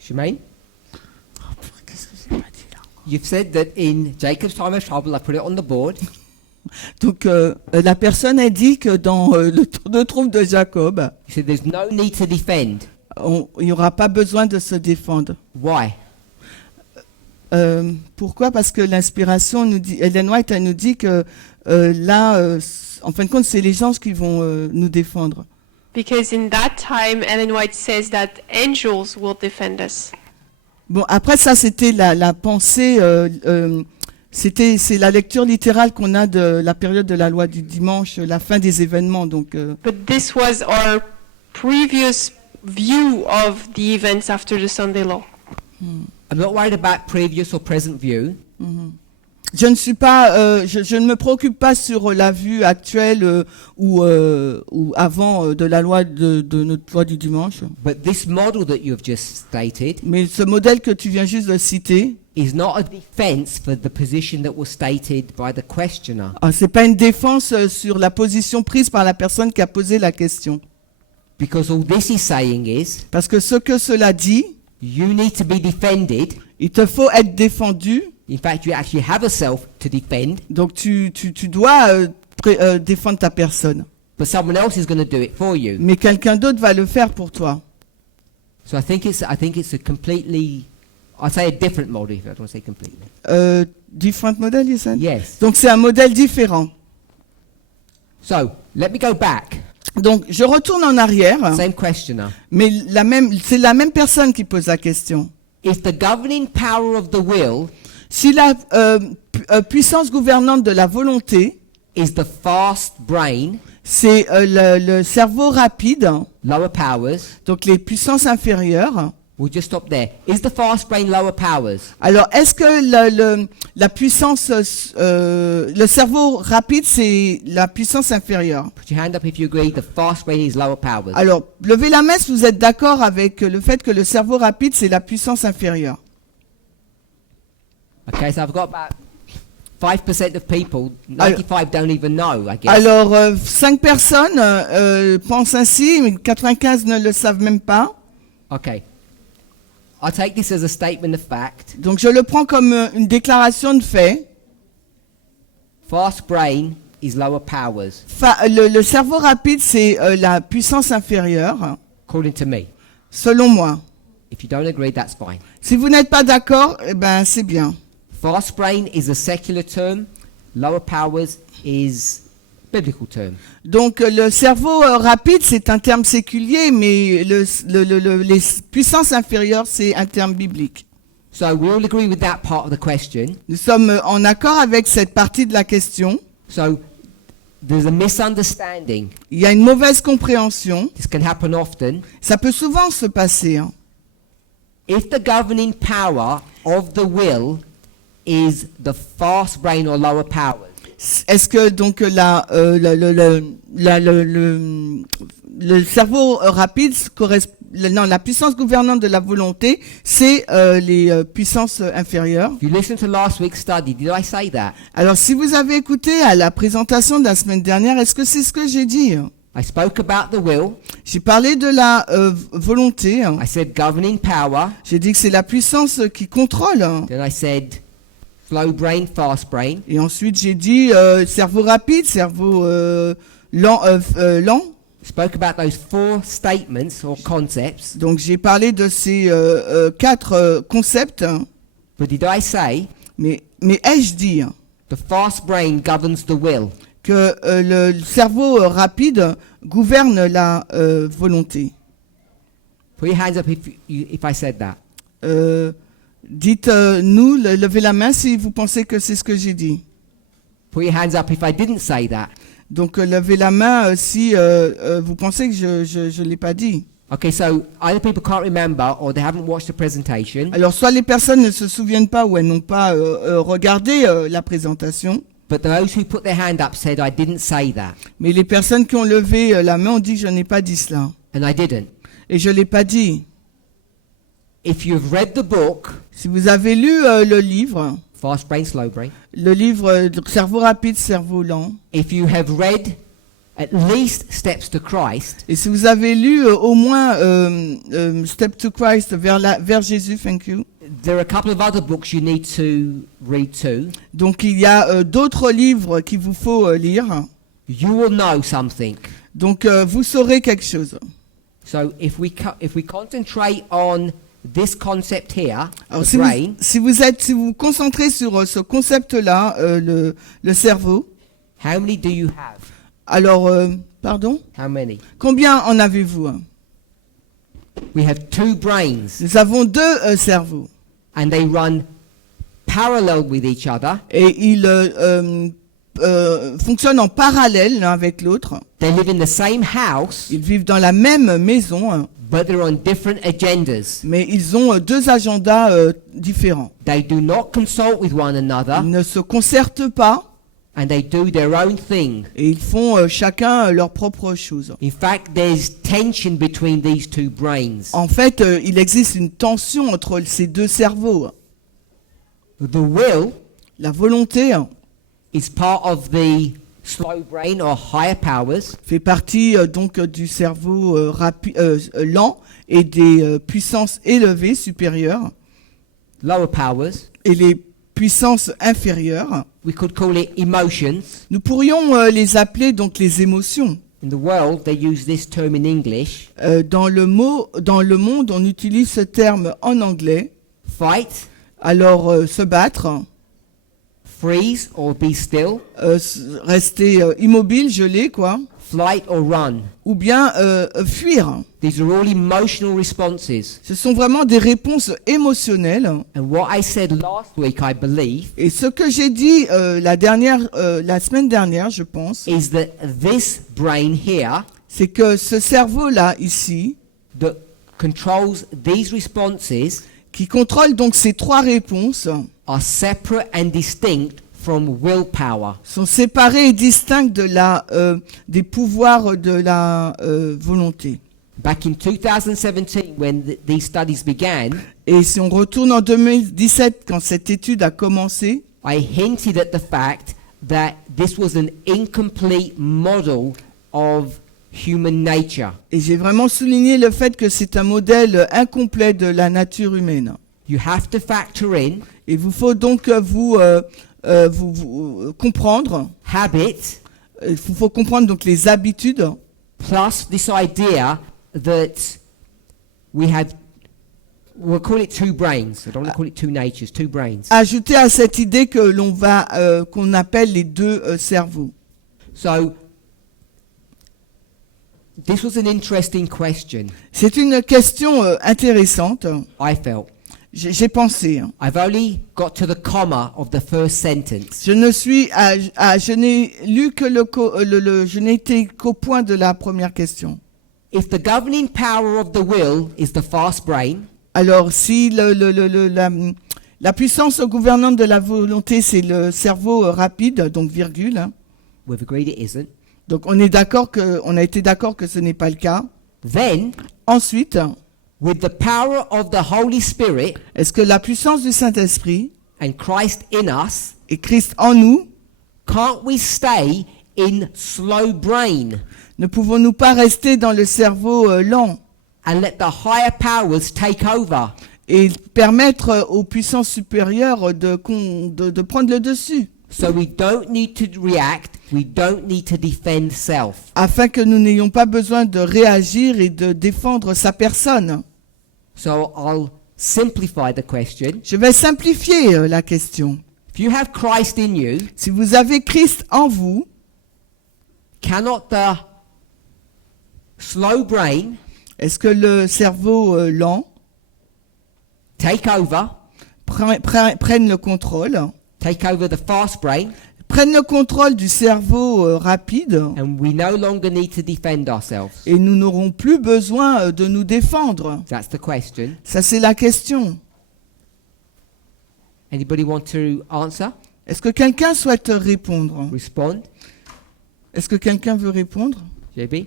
Shemaine? You've said that in Jacob's time of trouble, I put it on the board. Donc la personne a dit que dans le tour de trouble de Jacob, You said there's no need to defend. il n'y aura pas besoin de se défendre. Why? Pourquoi? Parce que l'inspiration nous dit, Ellen White, elle nous dit que là, en fin de compte, c'est les gens qui vont nous défendre. Because in that time, Ellen White says that angels will defend us. Bon, après ça, c'était la pensée, c'est la lecture littérale qu'on a de la période de la loi du dimanche, la fin des événements. Donc, But this was our previous view of the events after the Sunday law. I'm not worried about previous or present view. je ne suis pas, je ne me préoccupe pas sur la vue actuelle ou avant de la loi de notre loi du dimanche. But this model that you've just stated Mais ce modèle que tu viens juste de citer, is not a defense for the position that was stated by the questioner. c'est pas une défense sur la position prise par la personne qui a posé la question. Because all this is saying is, Parce que ce que cela dit, you need to be defended. il te faut être défendu. In fact, you actually have a self to defend, Donc tu dois défendre ta personne. but someone else is going to do it for you. Mais quelqu'un d'autre va le faire pour toi. So I think it's a completely, I'd say a different model, if I don't want to say completely. Different model, you said? Yes. Donc c'est un modèle différent. So, let me go back. Donc je retourne en arrière, Same questioner. mais c'est la même personne qui pose la question. If the governing power of the will Si la puissance gouvernante de la volonté, is the fast brain, c'est le cerveau rapide, lower powers, donc les puissances inférieures. we'll just stop there. Is the fast brain lower powers? Alors, est-ce que la puissance, le cerveau rapide, c'est la puissance inférieure? Put your hand up if you agree the fast brain is lower powers. Alors, levez la main si vous êtes d'accord avec le fait que le cerveau rapide, c'est la puissance inférieure. Okay, so I've got about 5% of people, 95 don't even know, I guess. Alors, 5 personnes pensent ainsi, mais 95 ne le savent même pas. Okay. I take this as a statement of fact. Donc, je le prends comme une déclaration de fait. Fast brain is lower powers, Le cerveau rapide, c'est la puissance inférieure, according to me. selon moi. If you don't agree, that's fine. Si vous n'êtes pas d'accord, eh ben, c'est bien. Fast brain is a secular term. Lower powers is biblical term. Donc le cerveau rapide, c'est un terme séculier, mais les puissances inférieures, c'est un terme biblique. So we all agree with that part of the question. Nous sommes en accord avec cette partie de la question. So there's a misunderstanding. Il y a une mauvaise compréhension. This can happen often. Ça peut souvent se passer. Hein. If the governing power of the will is the fast brain or lower powers, Est-ce que donc le cerveau rapide correspond, non, la puissance gouvernante de la volonté, c'est les puissances inférieures. if you listen to last week's study, did I say that? Alors, si vous avez écouté à la présentation de la semaine dernière, est-ce que c'est ce que j'ai dit? I spoke about the will. J'ai parlé de la volonté. Hein. I said governing power. J'ai dit que c'est la puissance qui contrôle. Hein. Then I said slow brain, fast brain. Et ensuite, j'ai dit cerveau rapide, cerveau lent. Spoke about those 4 statements or concepts. Donc, j'ai parlé de ces 4 concepts. Hein. But did I say Mais ai-je dit hein, the fast brain governs the will? que le cerveau rapide gouverne la volonté? Put your hands up if I said that. Dites-nous, levez la main si vous pensez que c'est ce que j'ai dit. Put your hands up if I didn't say that. Donc, levez la main si vous pensez que je l'ai pas dit. Okay, so either people can't remember or they haven't watched the presentation. Alors, soit les personnes ne se souviennent pas ou elles n'ont pas regardé la présentation, But those who put their hand up said I didn't say that. mais les personnes qui ont levé la main ont dit que je n'ai pas dit cela. And I didn't. Et je l'ai pas dit. If you've read the book, Si vous avez lu le livre Fast Brain, Slow Brain, Cerveau rapide, cerveau lent, if you have read at least Steps to Christ, et si vous avez lu au moins Step to Christ, vers Jésus, thank you. there are a couple of other books you need to read too. Donc il y a d'autres livres qu'il vous faut lire. You will know something. Donc vous saurez quelque chose. So if we concentrate on this concept here, Alors the si brain, vous vous concentrez sur ce concept-là, le cerveau, how many do you have? alors, pardon, How many? combien en avez-vous? We have 2 brains, Nous avons 2 cerveaux and they run parallel with each other. et ils fonctionnent en parallèle l'un avec l'autre. They live in the same house, Ils vivent dans la même maison, hein, but they're on different agendas. mais ils ont 2 agendas différents. They do not consult with one Ils another, ne se concertent pas and they do their own thing. et ils font chacun leur propre chose. In fact, there's tension between these 2 brains. En fait, il existe une tension entre ces 2 cerveaux. The will La volonté hein, is part of the slow brain or higher powers, fait partie donc du cerveau lent et des puissances élevées supérieures, lower powers. et les puissances inférieures. We could call it emotions. Nous pourrions les appeler donc les émotions. In the world, they use this term in English. Dans le monde, on utilise ce terme en anglais. Fight, Alors, se battre, freeze or be still, rester immobile, gelé, quoi, flight or run. ou bien fuir. These are all emotional responses. Ce sont vraiment des réponses émotionnelles. And what I said last week, I believe, Et ce que j'ai dit la semaine dernière, je pense, is that this brain here c'est que ce cerveau-là, ici, that controls these responses qui contrôle donc ces 3 réponses, are separate and distinct from willpower. sont séparés et distincts des pouvoirs de la volonté. Back in 2017, when these studies began, Et si on retourne en 2017, quand cette étude a commencé, I hinted at the fact that this was an incomplete model of human nature. et j'ai vraiment souligné le fait que c'est un modèle incomplet de la nature humaine. You have to factor in Il vous faut donc vous comprendre, habit il vous faut comprendre donc les habitudes, plus this idea that we'll call it 2 brains. I don't want to call it 2 natures, 2 brains. ajouter à cette idée que qu'on appelle les 2 cerveaux. So this was an interesting question, C'est une question intéressante. I felt. J'ai pensé. I've only got to the comma of the first sentence. Je n'ai lu que je n'ai été qu'au point de la première question. If the governing power of the will is the fast brain, Alors, si la puissance gouvernante de la volonté, c'est le cerveau rapide, donc virgule, hein. we've agreed it isn't, Donc, on a été d'accord que ce n'est pas le cas. then Ensuite, with the power of the Holy Spirit est-ce que la puissance du Saint-Esprit and Christ in us, et Christ en nous, can't we stay in slow brain ne pouvons-nous pas rester dans le cerveau lent and let the higher powers take over? et permettre aux puissances supérieures de prendre le dessus, So we don't need to react, we don't need to defend self. afin que nous n'ayons pas besoin de réagir et de défendre sa personne. So I'll simplify the question. Je vais simplifier la question. If you have Christ in you, Si vous avez Christ en vous, cannot the slow brain est-ce que le cerveau lent take over, prenne le contrôle, take over the fast brain, prenne le contrôle du cerveau rapide, and we no longer need to defend ourselves? et nous n'aurons plus besoin de nous défendre? That's the question. Ça, c'est la question. Anybody want to answer? Est-ce que quelqu'un souhaite répondre? Respond? Est-ce que quelqu'un veut répondre? JB?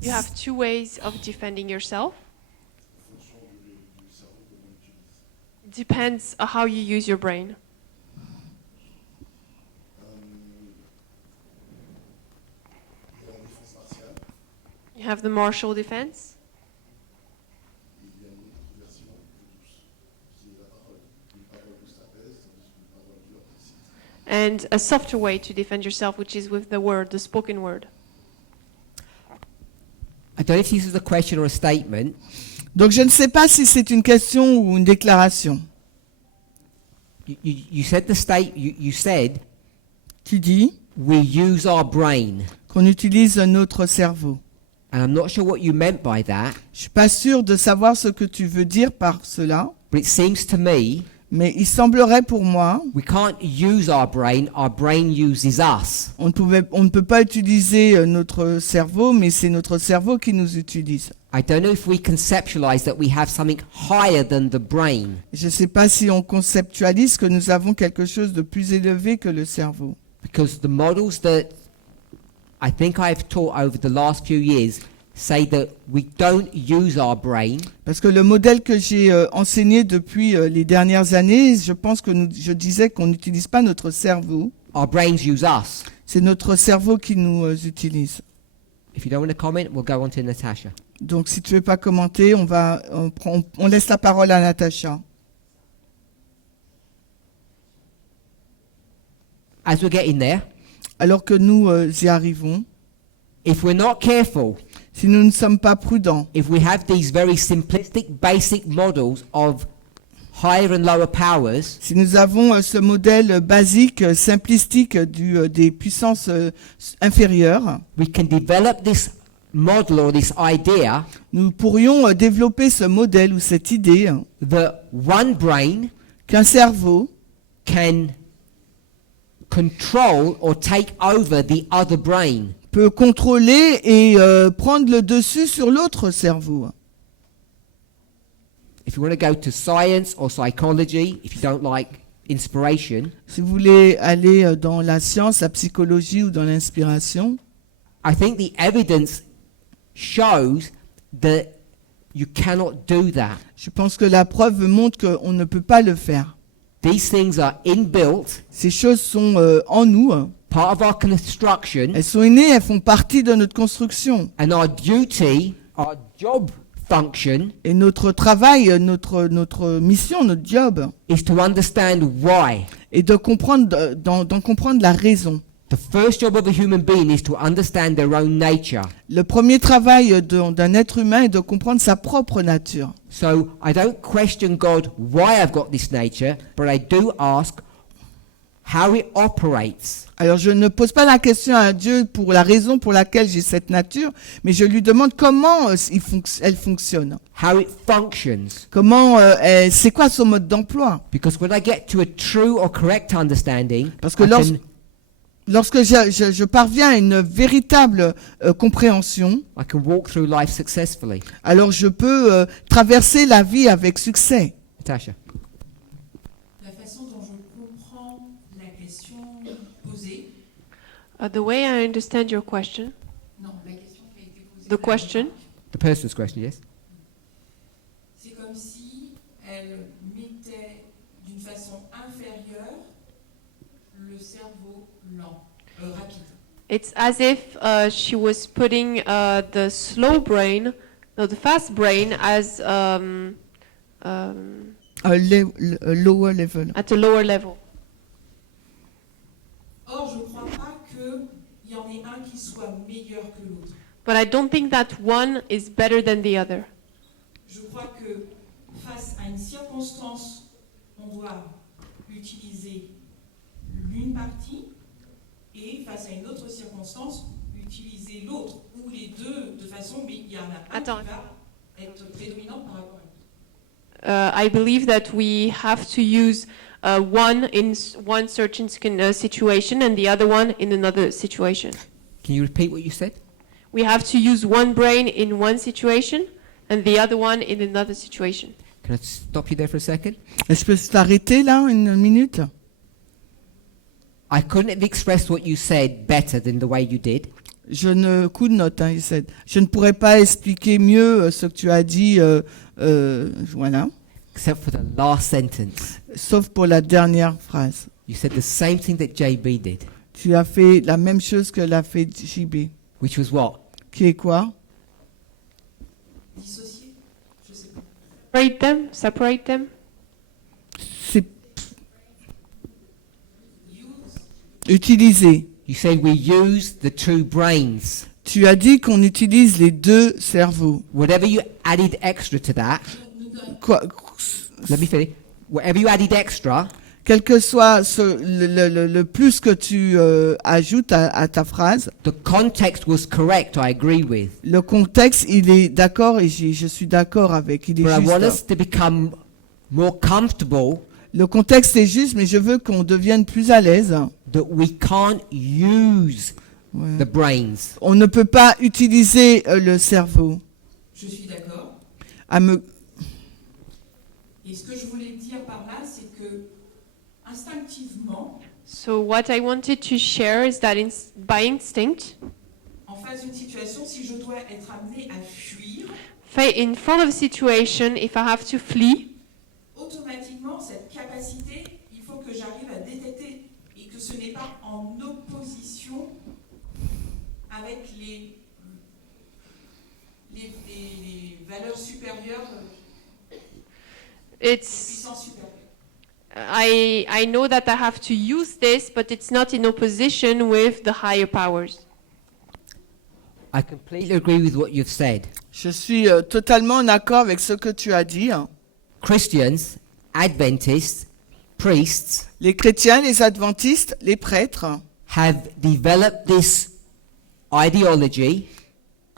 You have two ways of defending yourself. Depends on how you use your brain. You have the martial defense. And a softer way to defend yourself, which is with the word, the spoken word. I don't know if this is a question or a statement. Donc je ne sais pas si c'est une question ou une déclaration. You said you said Tu dis we use our brain, qu'on utilise notre cerveau. and I'm not sure what you meant by that, Je suis pas sûr de savoir ce que tu veux dire par cela, but it seems to me mais il semblerait pour moi, we can't use our brain uses us. on ne peut pas utiliser notre cerveau, mais c'est notre cerveau qui nous utilise. I don't know if we conceptualize that we have something higher than the brain. Je ne sais pas si on conceptualise que nous avons quelque chose de plus élevé que le cerveau. Because the models that I think I've taught over the last few years say that we don't use our brain, Parce que le modèle que j'ai enseigné depuis les dernières années, je pense que je disais qu'on n'utilise pas notre cerveau, our brains use us. c'est notre cerveau qui nous utilise. If you don't want to comment, we'll go on to Natasha. Donc si tu veux pas commenter, on laisse la parole à Natacha. As we're getting there, Alors que nous y arrivons, if we're not careful, si nous ne sommes pas prudents, if we have these very simplistic, basic models of higher and lower powers, si nous avons ce modèle basique, simplistique des puissances inférieures, we can develop this model or this idea nous pourrions développer ce modèle ou cette idée that one brain qu'un cerveau can control or take over the other brain. peut contrôler et prendre le dessus sur l'autre cerveau. If you want to go to science or psychology, if you don't like inspiration, Si vous voulez aller dans la science, la psychologie ou dans l'inspiration, I think the evidence shows that you cannot do that. je pense que la preuve montre qu'on ne peut pas le faire. These things are inbuilt, Ces choses sont en nous, part of our construction, elles sont innées, elles font partie de notre construction. and our duty, our job function Et notre travail, notre mission, notre job, is to understand why. est d'en comprendre la raison. The first job of a human being is to understand their own nature. Le premier travail d'un être humain est de comprendre sa propre nature. So I don't question God why I've got this nature, but I do ask how it operates. Alors je ne pose pas la question à Dieu pour la raison pour laquelle j'ai cette nature, mais je lui demande comment elle fonctionne. How it functions. Comment c'est quoi son mode d'emploi? Because when I get to a true or correct understanding, Parce que lorsque je parviens à une véritable compréhension, I can walk through life successfully. alors je peux traverser la vie avec succès. Natasha. La façon dont je comprends la question posée, The way I understand your question, non, la question qui a été posée. the question, The person's question, yes? C'est comme si elle mettait d'une façon inférieure le cerveau lent, rapide. it's as if she was putting the slow brain, no, the fast brain as Lower level. at a lower level. Or, je ne crois pas qu'il y en ait un qui soit meilleur que l'autre. But I don't think that one is better than the other. Je crois que face à une circonstance, on doit utiliser l'une partie et face à une autre circonstance, utiliser l'autre ou les deux de façon, mais il y en a un Attends. qui va être prédominant par rapport à l'autre. I believe that we have to use one in one certain situation and the other one in another situation. Can you repeat what you said? We have to use one brain in one situation and the other one in another situation. Can I stop you there for a second? Est-ce que je peux t'arrêter là une minute? I couldn't have expressed what you said better than the way you did. Je ne coup de note, hein, je ne pourrais pas expliquer mieux ce que tu as dit, voilà, Except for the last sentence. sauf pour la dernière phrase. You said the same thing that JB did, Tu as fait la même chose que l'a fait JB. which was what? Qui est quoi? Dissocier, je sais pas. Separate them. C'est Use, utiliser. You said we use the two brains. Tu as dit qu'on utilise les deux cerveaux. Whatever you added extra to that, Quoi, let me finish. Whatever you added extra, quel que soit le plus que tu ajoutes à ta phrase, the context was correct, I agree with. le contexte, il est d'accord et je suis d'accord avec. Il est But I want juste. us to become more comfortable Le contexte est juste, mais je veux qu'on devienne plus à l'aise. that we can't use Ouais. the brains. On ne peut pas utiliser le cerveau. je suis d'accord. À me... Et ce que je voulais dire par là, c'est que instinctivement, So what I wanted to share is that by instinct, en face d'une situation, si je dois être amené à fuir, in front of a situation, if I have to flee, automatiquement, cette capacité, il faut que j'arrive à détecter et que ce n'est pas en opposition avec les valeurs supérieures, it's puissances supérieures. I know that I have to use this, but it's not in opposition with the higher powers. I completely agree with what you've said. Je suis totalement en accord avec ce que tu as dit. Christians, Adventists, priests Les chrétiens, les adventistes, les prêtres have developed this ideology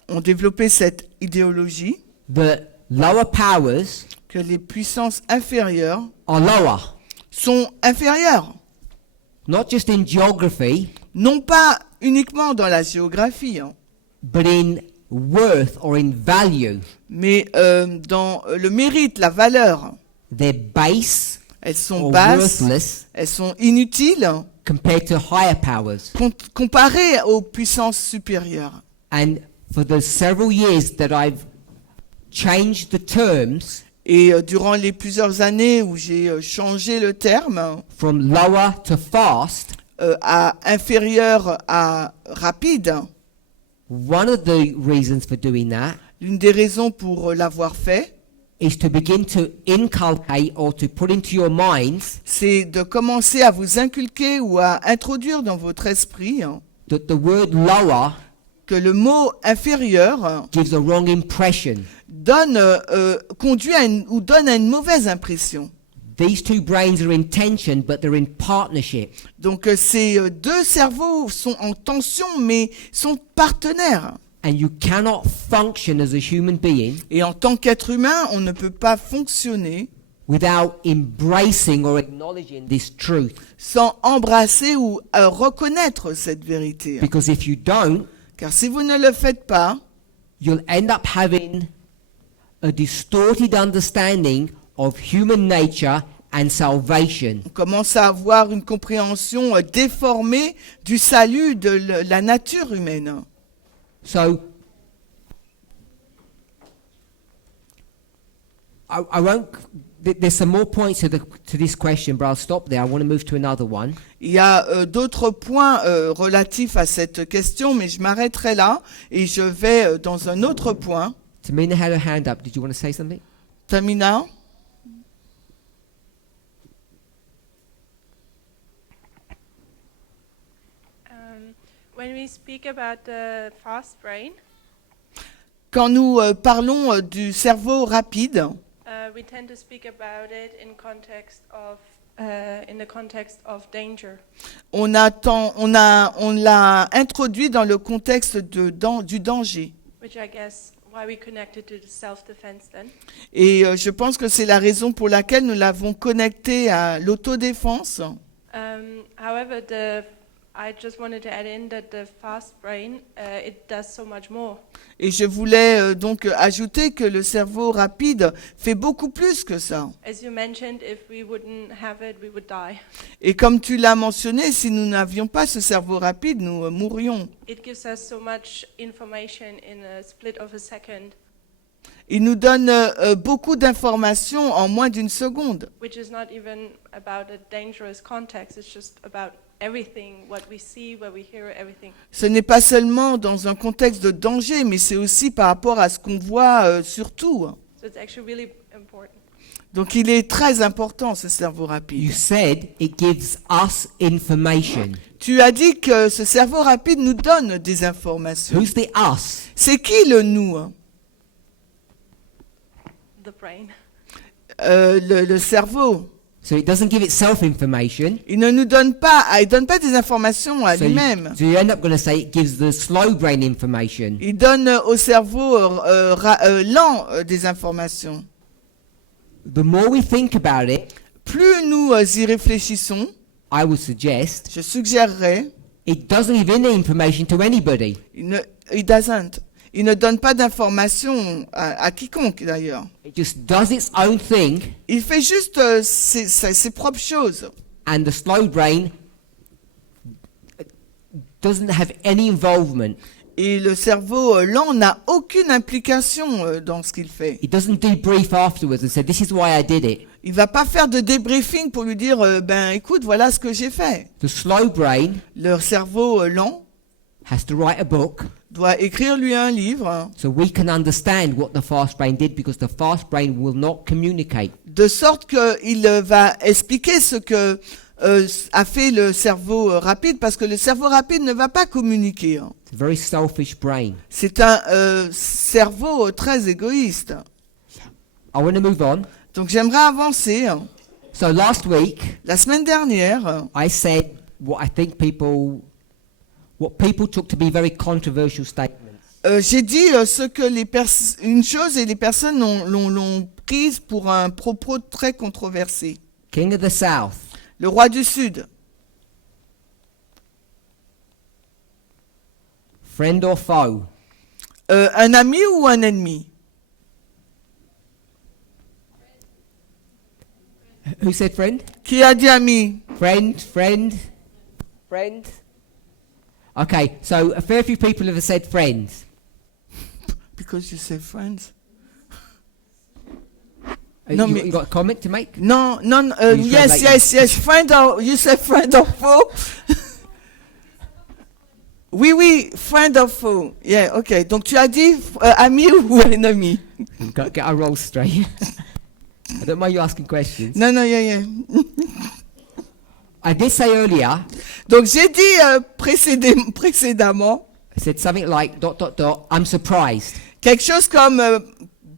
ont développé cette idéologie that lower powers que les puissances inférieures are lower, sont inférieures. not just in geography, Non pas uniquement dans la géographie, but in worth or in value. mais dans le mérite, la valeur. They're base Elles sont or basses, worthless elles sont inutiles compared to higher powers. comparées aux puissances supérieures. And for the several years that I've changed the terms Et durant les plusieurs années où j'ai changé le terme from lower to fast, à inférieur à rapide, one of the reasons for doing that l'une des raisons pour l'avoir fait, is to begin to inculcate or to put into your minds c'est de commencer à vous inculquer ou à introduire dans votre esprit that the word lower que le mot inférieur gives a wrong impression. conduit ou donne à une mauvaise impression. These two brains are in tension, but they're in partnership. Donc ces deux cerveaux sont en tension, mais sont partenaires. And you cannot function as a human being Et en tant qu'être humain, on ne peut pas fonctionner without embracing or acknowledging this truth. sans embrasser ou reconnaître cette vérité. Because if you don't, Car si vous ne le faites pas, you'll end up having a distorted understanding of human nature and salvation. on commence à avoir une compréhension déformée du salut de la nature humaine. So, I won't. There's some more points to this question, but I'll stop there. I want to move to another one. Il y a d'autres points relatifs à cette question, mais je m'arrêterai là et je vais dans un autre point. Tamina had her hand up. Did you want to say something? Tamina? When we speak about the fast brain, Quand nous parlons du cerveau rapide, we tend to speak about it in the context of danger. on l'a introduit dans le contexte du danger. Which I guess why we connected to the self-defense then. Et je pense que c'est la raison pour laquelle nous l'avons connecté à l'autodéfense. However, I just wanted to add in that the fast brain, it does so much more. Et je voulais donc ajouter que le cerveau rapide fait beaucoup plus que ça. As you mentioned, if we wouldn't have it, we would die. Et comme tu l'as mentionné, si nous n'avions pas ce cerveau rapide, nous mourrions. It gives us so much information in a split of a second, Il nous donne beaucoup d'informations en moins d'une seconde. which is not even about a dangerous context. It's just about everything, what we see, what we hear, everything. Ce n'est pas seulement dans un contexte de danger, mais c'est aussi par rapport à ce qu'on voit surtout. So it's actually really important. Donc il est très important ce cerveau You rapide. said it gives us information. Tu as dit que ce cerveau rapide nous donne des informations. Who's the us? C'est qui le nous? The brain. Le cerveau. So it doesn't give itself information. Il ne nous donne pas des informations à So lui-même. you end up going to say it gives the slow brain information. Il donne au cerveau lent des informations. The more we think about it, Plus nous y réfléchissons, I would suggest je suggérerais, it doesn't give any information to anybody. il ne donne pas d'informations à quiconque d'ailleurs. It just does its own thing, Il fait juste ses propres choses. and the slow brain doesn't have any involvement. Et le cerveau lent n'a aucune implication dans ce qu'il fait. It doesn't debrief afterwards and say, this is why I did it. Il va pas faire de débriefing pour lui dire ben écoute, voilà ce que j'ai fait. The slow brain Le cerveau lent has to write a book doit écrire lui un livre so we can understand what the fast brain did, because the fast brain will not communicate. de sorte qu'il va expliquer ce que a fait le cerveau rapide, parce que le cerveau rapide ne va pas communiquer. It's a very selfish brain. C'est un cerveau très égoïste. I want to move on. Donc j'aimerais avancer. So last week, La semaine dernière, I said what people took to be very controversial statements. j'ai dit ce que une chose et les personnes l'ont prise pour un propos très controversé. King of the South, Le roi du Sud, friend or foe? un ami ou un ennemi? Who said friend? Qui a dit ami? Friend. Okay, so a fair few people have said friends. Because you say friends. No, No, you got a comment to make? Non, You yes, translate yes. Friend or, you say friend or foe? Oui, friend or foe. Yeah, ok. Donc tu as dit ami ou ennemi? Got to get our roles straight. I don't mind you asking questions. Non, non, yeah. I did say earlier, Donc j'ai dit précédemment I said something like ... I'm surprised. quelque chose comme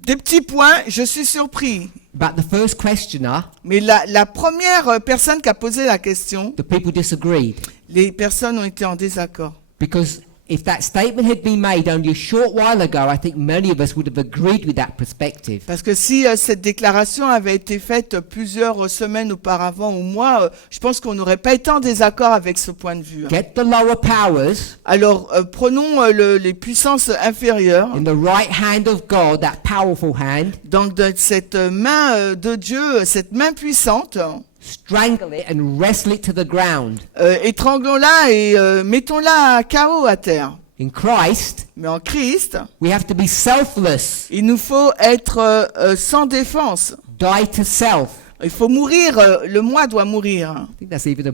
des petits points, je suis surpris. But the first questioner, Mais la première personne qui a posé la question, the people disagreed. les personnes ont été en désaccord. Because if that statement had been made only a short while ago, I think many of us would have agreed with that perspective. Parce que si cette déclaration avait été faite plusieurs semaines auparavant ou mois, je pense qu'on n'aurait pas été en désaccord avec ce point de vue. Get the lower powers Alors prenons les puissances inférieures, in the right hand of God, that powerful hand, donc de cette main de Dieu, cette main puissante, strangle it and wrestle it to the ground. étranglons-la et mettons-la à KO à terre. In Christ, Mais en Christ, we have to be selfless, il nous faut être sans défense. die to self. Il faut mourir, le moi doit mourir. I think that's even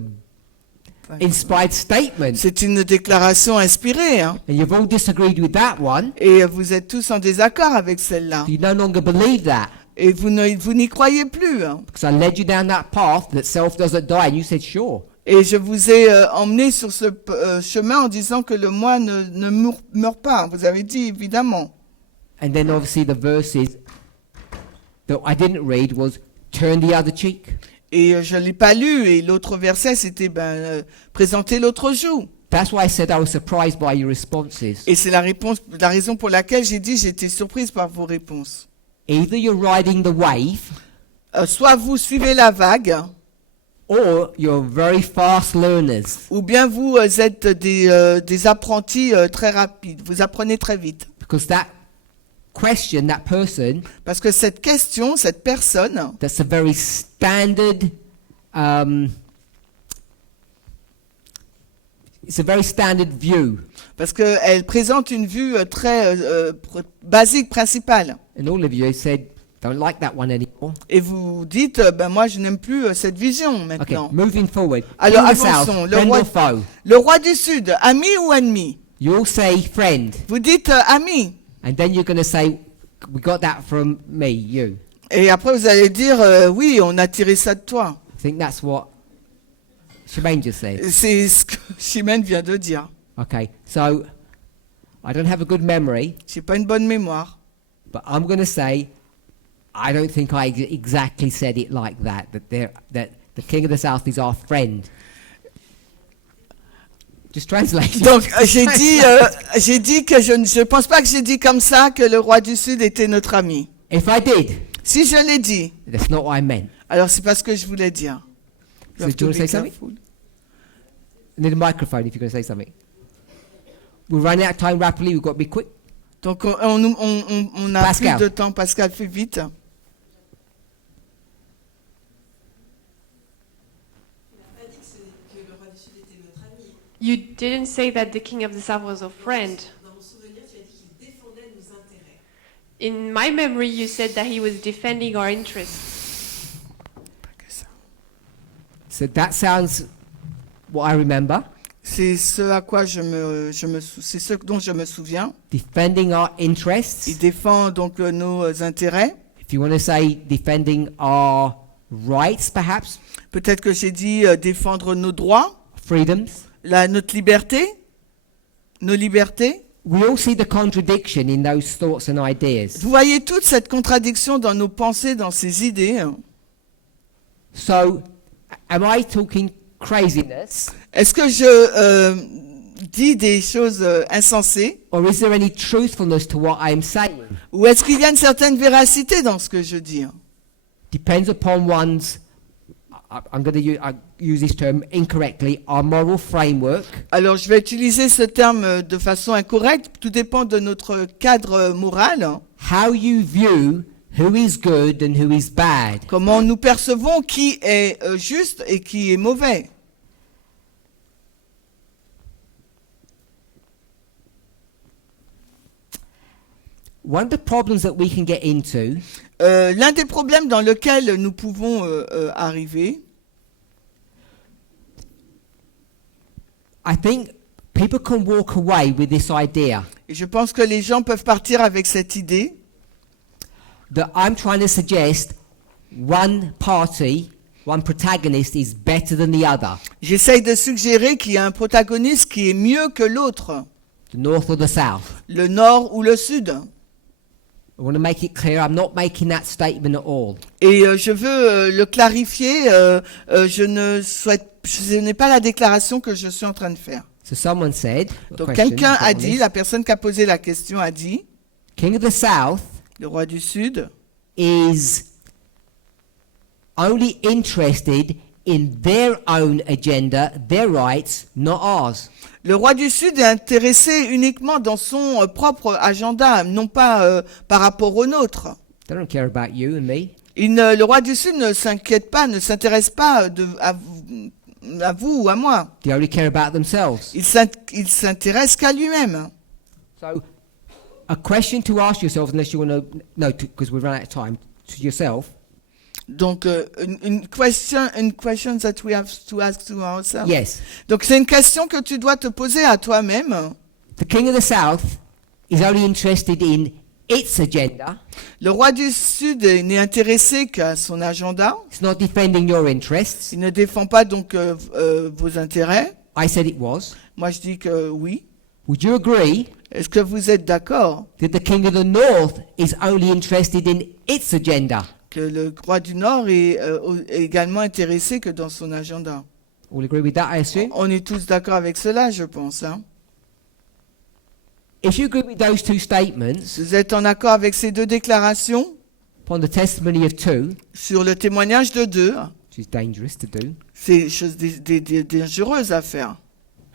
a inspired statement. C'est une déclaration inspirée, hein. And you've all disagreed with that one. Et vous êtes tous en désaccord avec celle-là. You no longer believe that. Et vous n'y croyez plus, hein. Because I led you down that path that self doesn't die, and you said, sure. Et je vous ai emmené sur ce chemin en disant que le moi ne meurt pas. Vous avez dit évidemment. And then obviously the verses that I didn't read was turn the other cheek. Et je l'ai pas lu. Et l'autre verset, c'était présenter l'autre joue. That's why I said I was surprised by your responses. Et c'est la raison pour laquelle j'ai dit j'étais surprise par vos réponses. Either you're riding the wave, Soit vous suivez la vague, or you're very fast learners. ou bien vous êtes des apprentis très rapides. Vous apprenez très vite. Because that question, that person, Parce que cette question, cette personne, that's a very standard, it's a very standard view. parce qu'elle présente une vue très basique, principale. And all of you said, don't like that one anymore. Et vous dites, moi je n'aime plus cette vision Okay, maintenant. moving forward. Alors, King of the avançons. South, Le friend roi- or foe? Le roi du Sud, ami ou ennemi? You all say friend. Vous dites ami. And then you're going to say, we got that from me, you. Et après vous allez dire, oui, on a tiré ça de toi. I think that's what Shemaine just said. C'est ce que Chimène vient de dire. Okay, so I don't have a good memory, J'ai pas une bonne mémoire. but I'm going to say, I don't think I exactly said it like that, that the King of the South is our friend. Just translate. Donc j'ai dit que je pense pas que j'ai dit comme ça que le roi du Sud était notre ami. If I did, Si je l'ai dit, that's not what I meant. alors c'est pas ce que je voulais dire. You So have do you to want to say be something? careful. Need a microphone if you're going to say something. We're running out of time rapidly. We've got to be quick. Donc on a Pascal. plus de temps. Pascal, fais vite. You didn't say that the king of the south was a friend. In my memory, you said that he was defending our interests. So that sounds what I remember. C'est ce à quoi c'est ce dont je me souviens. Defending our interests. Il défend donc nos intérêts. If you want to say defending our rights, perhaps, Peut-être que j'ai dit défendre nos droits, freedoms. notre liberté, nos libertés. We all see the contradiction in those thoughts and ideas. Vous voyez toute cette contradiction dans nos pensées, dans ces idées. So, am I talking craziness, Est-ce que je dis des choses insensées or is there any truthfulness to what I am saying? ou est-ce qu'il y a une certaine véracité dans ce que je dis? Depends upon one's, I'm going to use this term incorrectly, our moral framework, Alors je vais utiliser ce terme de façon incorrecte, tout dépend de notre cadre moral, how you view who is good and who is bad. comment nous percevons qui est juste et qui est mauvais. One of the problems that we can get into L'un des problèmes dans lequel nous pouvons arriver, I think people can walk away with this idea et je pense que les gens peuvent partir avec cette idée, that I'm trying to suggest one party, one protagonist is better than the other, J'essaye de suggérer qu'il y a un protagoniste qui est mieux que l'autre, the north or the south. le nord ou le sud. I want to make it clear I'm not making that statement at all. Et je veux le clarifier, ce n'est pas la déclaration que je suis en train de faire. So someone said, Donc quelqu'un a dit, la personne qui a posé la question a dit, King of the South le roi du Sud is only interested in their own agenda, their rights, not ours. Le roi du Sud est intéressé uniquement dans son propre agenda, non pas par rapport au nôtre. They don't care about you and me. Le roi du Sud ne s'inquiète pas, ne s'intéresse pas à vous ou à moi. They only care about themselves. Il s'intéresse qu'à lui-même. So, a question to ask yourself, unless you want to, no, because we've run out of time, to yourself. Donc, une question that we have to ask to ourselves. Yes, Donc, c'est une question que tu dois te poser à toi-même. the King of the South is only interested in its agenda. Le roi du Sud n'est intéressé qu'à son agenda. It's not defending your interests. Il ne défend pas donc vos intérêts. I said it was. Moi, je dis que oui. Would you agree Est-ce que vous êtes d'accord that the King of the North is only interested in its agenda? que le roi du Nord est également intéressé que dans son agenda? All agree with that, I assume? On est tous d'accord avec cela, je pense. Hein. If you agree with those two statements, Vous êtes en accord avec ces deux déclarations upon the testimony of two, sur le témoignage de deux? which is dangerous to do, C'est des choses dangereuses à faire.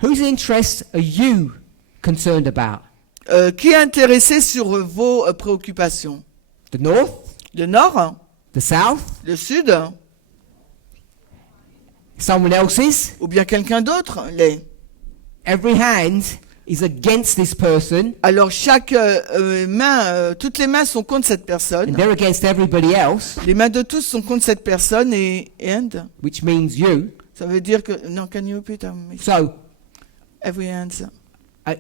whose interests are you concerned about? Qui est intéressé sur vos préoccupations? The North? Le Nord? The South? Le Sud? Someone else's? Ou bien quelqu'un d'autre? Every hand is against this person, Alors chaque main, toutes les mains sont contre cette personne. and they're against everybody else, Les mains de tous sont contre cette personne and which means you. ça veut dire que non, can you repeat? So, Every hand I,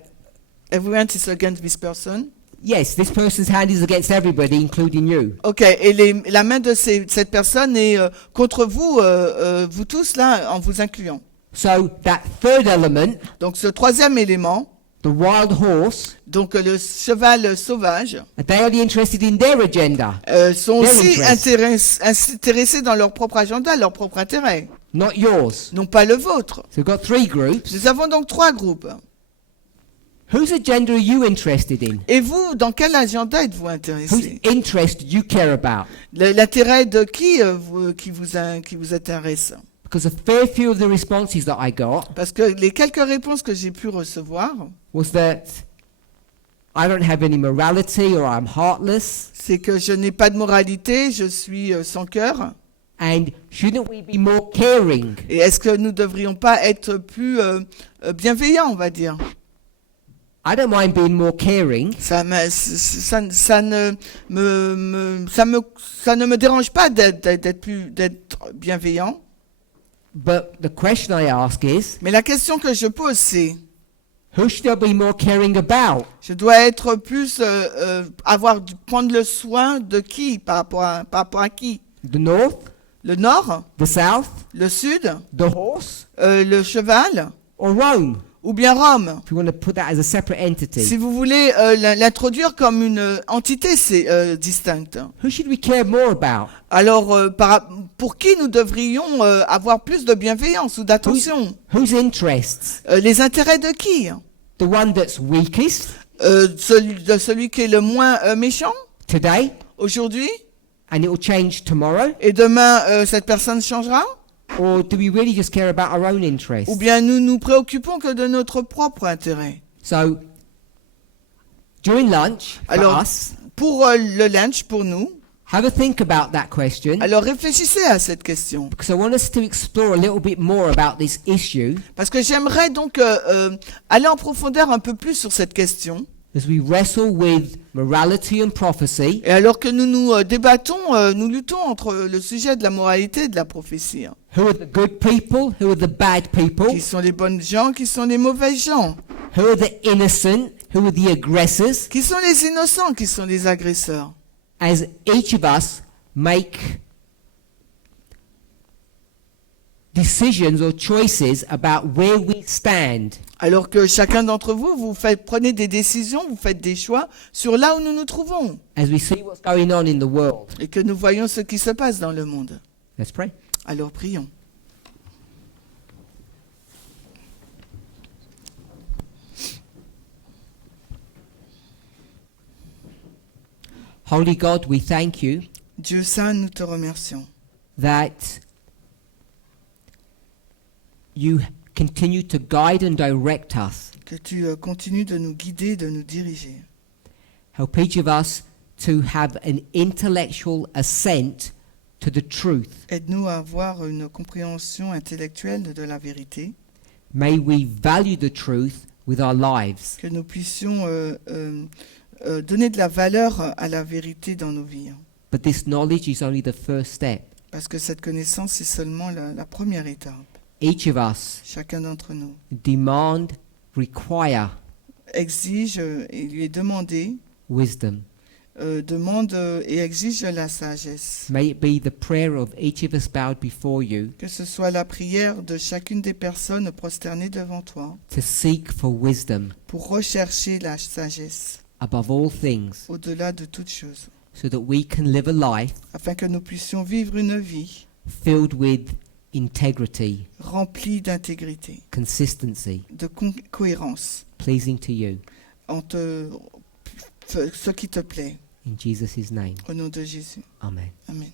is against this person. yes, this person's hand is against everybody, including you. Ok, et la main de cette personne est contre vous, vous tous là, en vous incluant. So, that third element, Donc ce troisième élément, the wild horse, donc le cheval sauvage, are they only interested in their agenda, sont Their aussi interest. intéressés dans leur propre agenda, leur propre intérêt, not yours? non pas le vôtre. So, we've got three groups. Nous avons donc trois groupes. Whose agenda are you interested in? Et vous, dans quel agenda êtes-vous Whose intéressé? interest do you care about? L'intérêt de qui qui vous intéresse? Because a fair few of the responses that I got Parce que les quelques réponses que j'ai pu recevoir, was that I don't have any morality or I'm heartless, c'est que je n'ai pas de moralité, je suis sans cœur. and shouldn't we be more caring? Et est-ce que nous ne devrions pas être plus bienveillants, on va dire? I don't mind being more caring, Ça ne me dérange pas d'être bienveillant. but the question I ask is, Mais la question que je pose, c'est, who should I be more caring about? je dois être plus, prendre le soin de qui par rapport à qui? The North, Le Nord, the South, le Sud, the horse, le cheval, or Rome? ou bien Rome? If you want to put that as a separate entity. Si vous voulez l'introduire comme une entité distincte. Who should we care more about? Alors, pour qui nous devrions avoir plus de bienveillance ou d'attention? Whose interests? Les intérêts de qui? The one that's weakest Celui qui est le moins méchant today, aujourd'hui, and it will change tomorrow? et demain cette personne changera? Or do we really just care about our own interests? Ou bien nous nous préoccupons que de notre propre intérêt? So, during lunch, for Alors, us, pour le lunch, pour nous, have a think about that question, alors réfléchissez à cette question. because I want us to explore a little bit more about this issue Parce que j'aimerais donc aller en profondeur un peu plus sur cette question. as we wrestle with morality and prophecy, Et alors que nous nous débattons, nous luttons entre le sujet de la moralité et de la prophétie. who are the good people, who are the bad people, Qui sont les bonnes gens, qui sont les mauvais gens? who are the innocent, who are the aggressors, Qui sont les innocents, qui sont les agresseurs? as each of us make decisions or choices about where we stand, Alors que chacun d'entre vous, prenez des décisions, vous faites des choix sur là où nous nous trouvons as we see what's going on in the world. et que nous voyons ce qui se passe dans le monde. Let's pray. Alors prions. Holy God, we thank you Dieu saint, nous te remercions that you continue to guide and direct us. que tu continues de nous guider, de nous diriger. Help each of us to have an intellectual assent to the truth. Aide-nous à avoir une compréhension intellectuelle de la vérité, May we value the truth with our lives. que nous puissions donner de la valeur à la vérité dans nos vies. But this knowledge is only the first step. Parce que cette connaissance, c'est seulement la première étape. Each of us Chacun d'entre nous demand, require exige et lui est demandé, wisdom. demande et exige la sagesse. May it be the prayer of each of us bowed before you Que ce soit la prière de chacune des personnes prosternées devant toi to seek for wisdom pour rechercher la sagesse above all things, au-delà de toute chose, so that we can live a life afin que nous puissions vivre une vie filled with integrity, remplie d'intégrité, consistency, de cohérence, pleasing to you. Ce qui te plaît, In Jesus' name, au nom de Jésus. amen. Amen.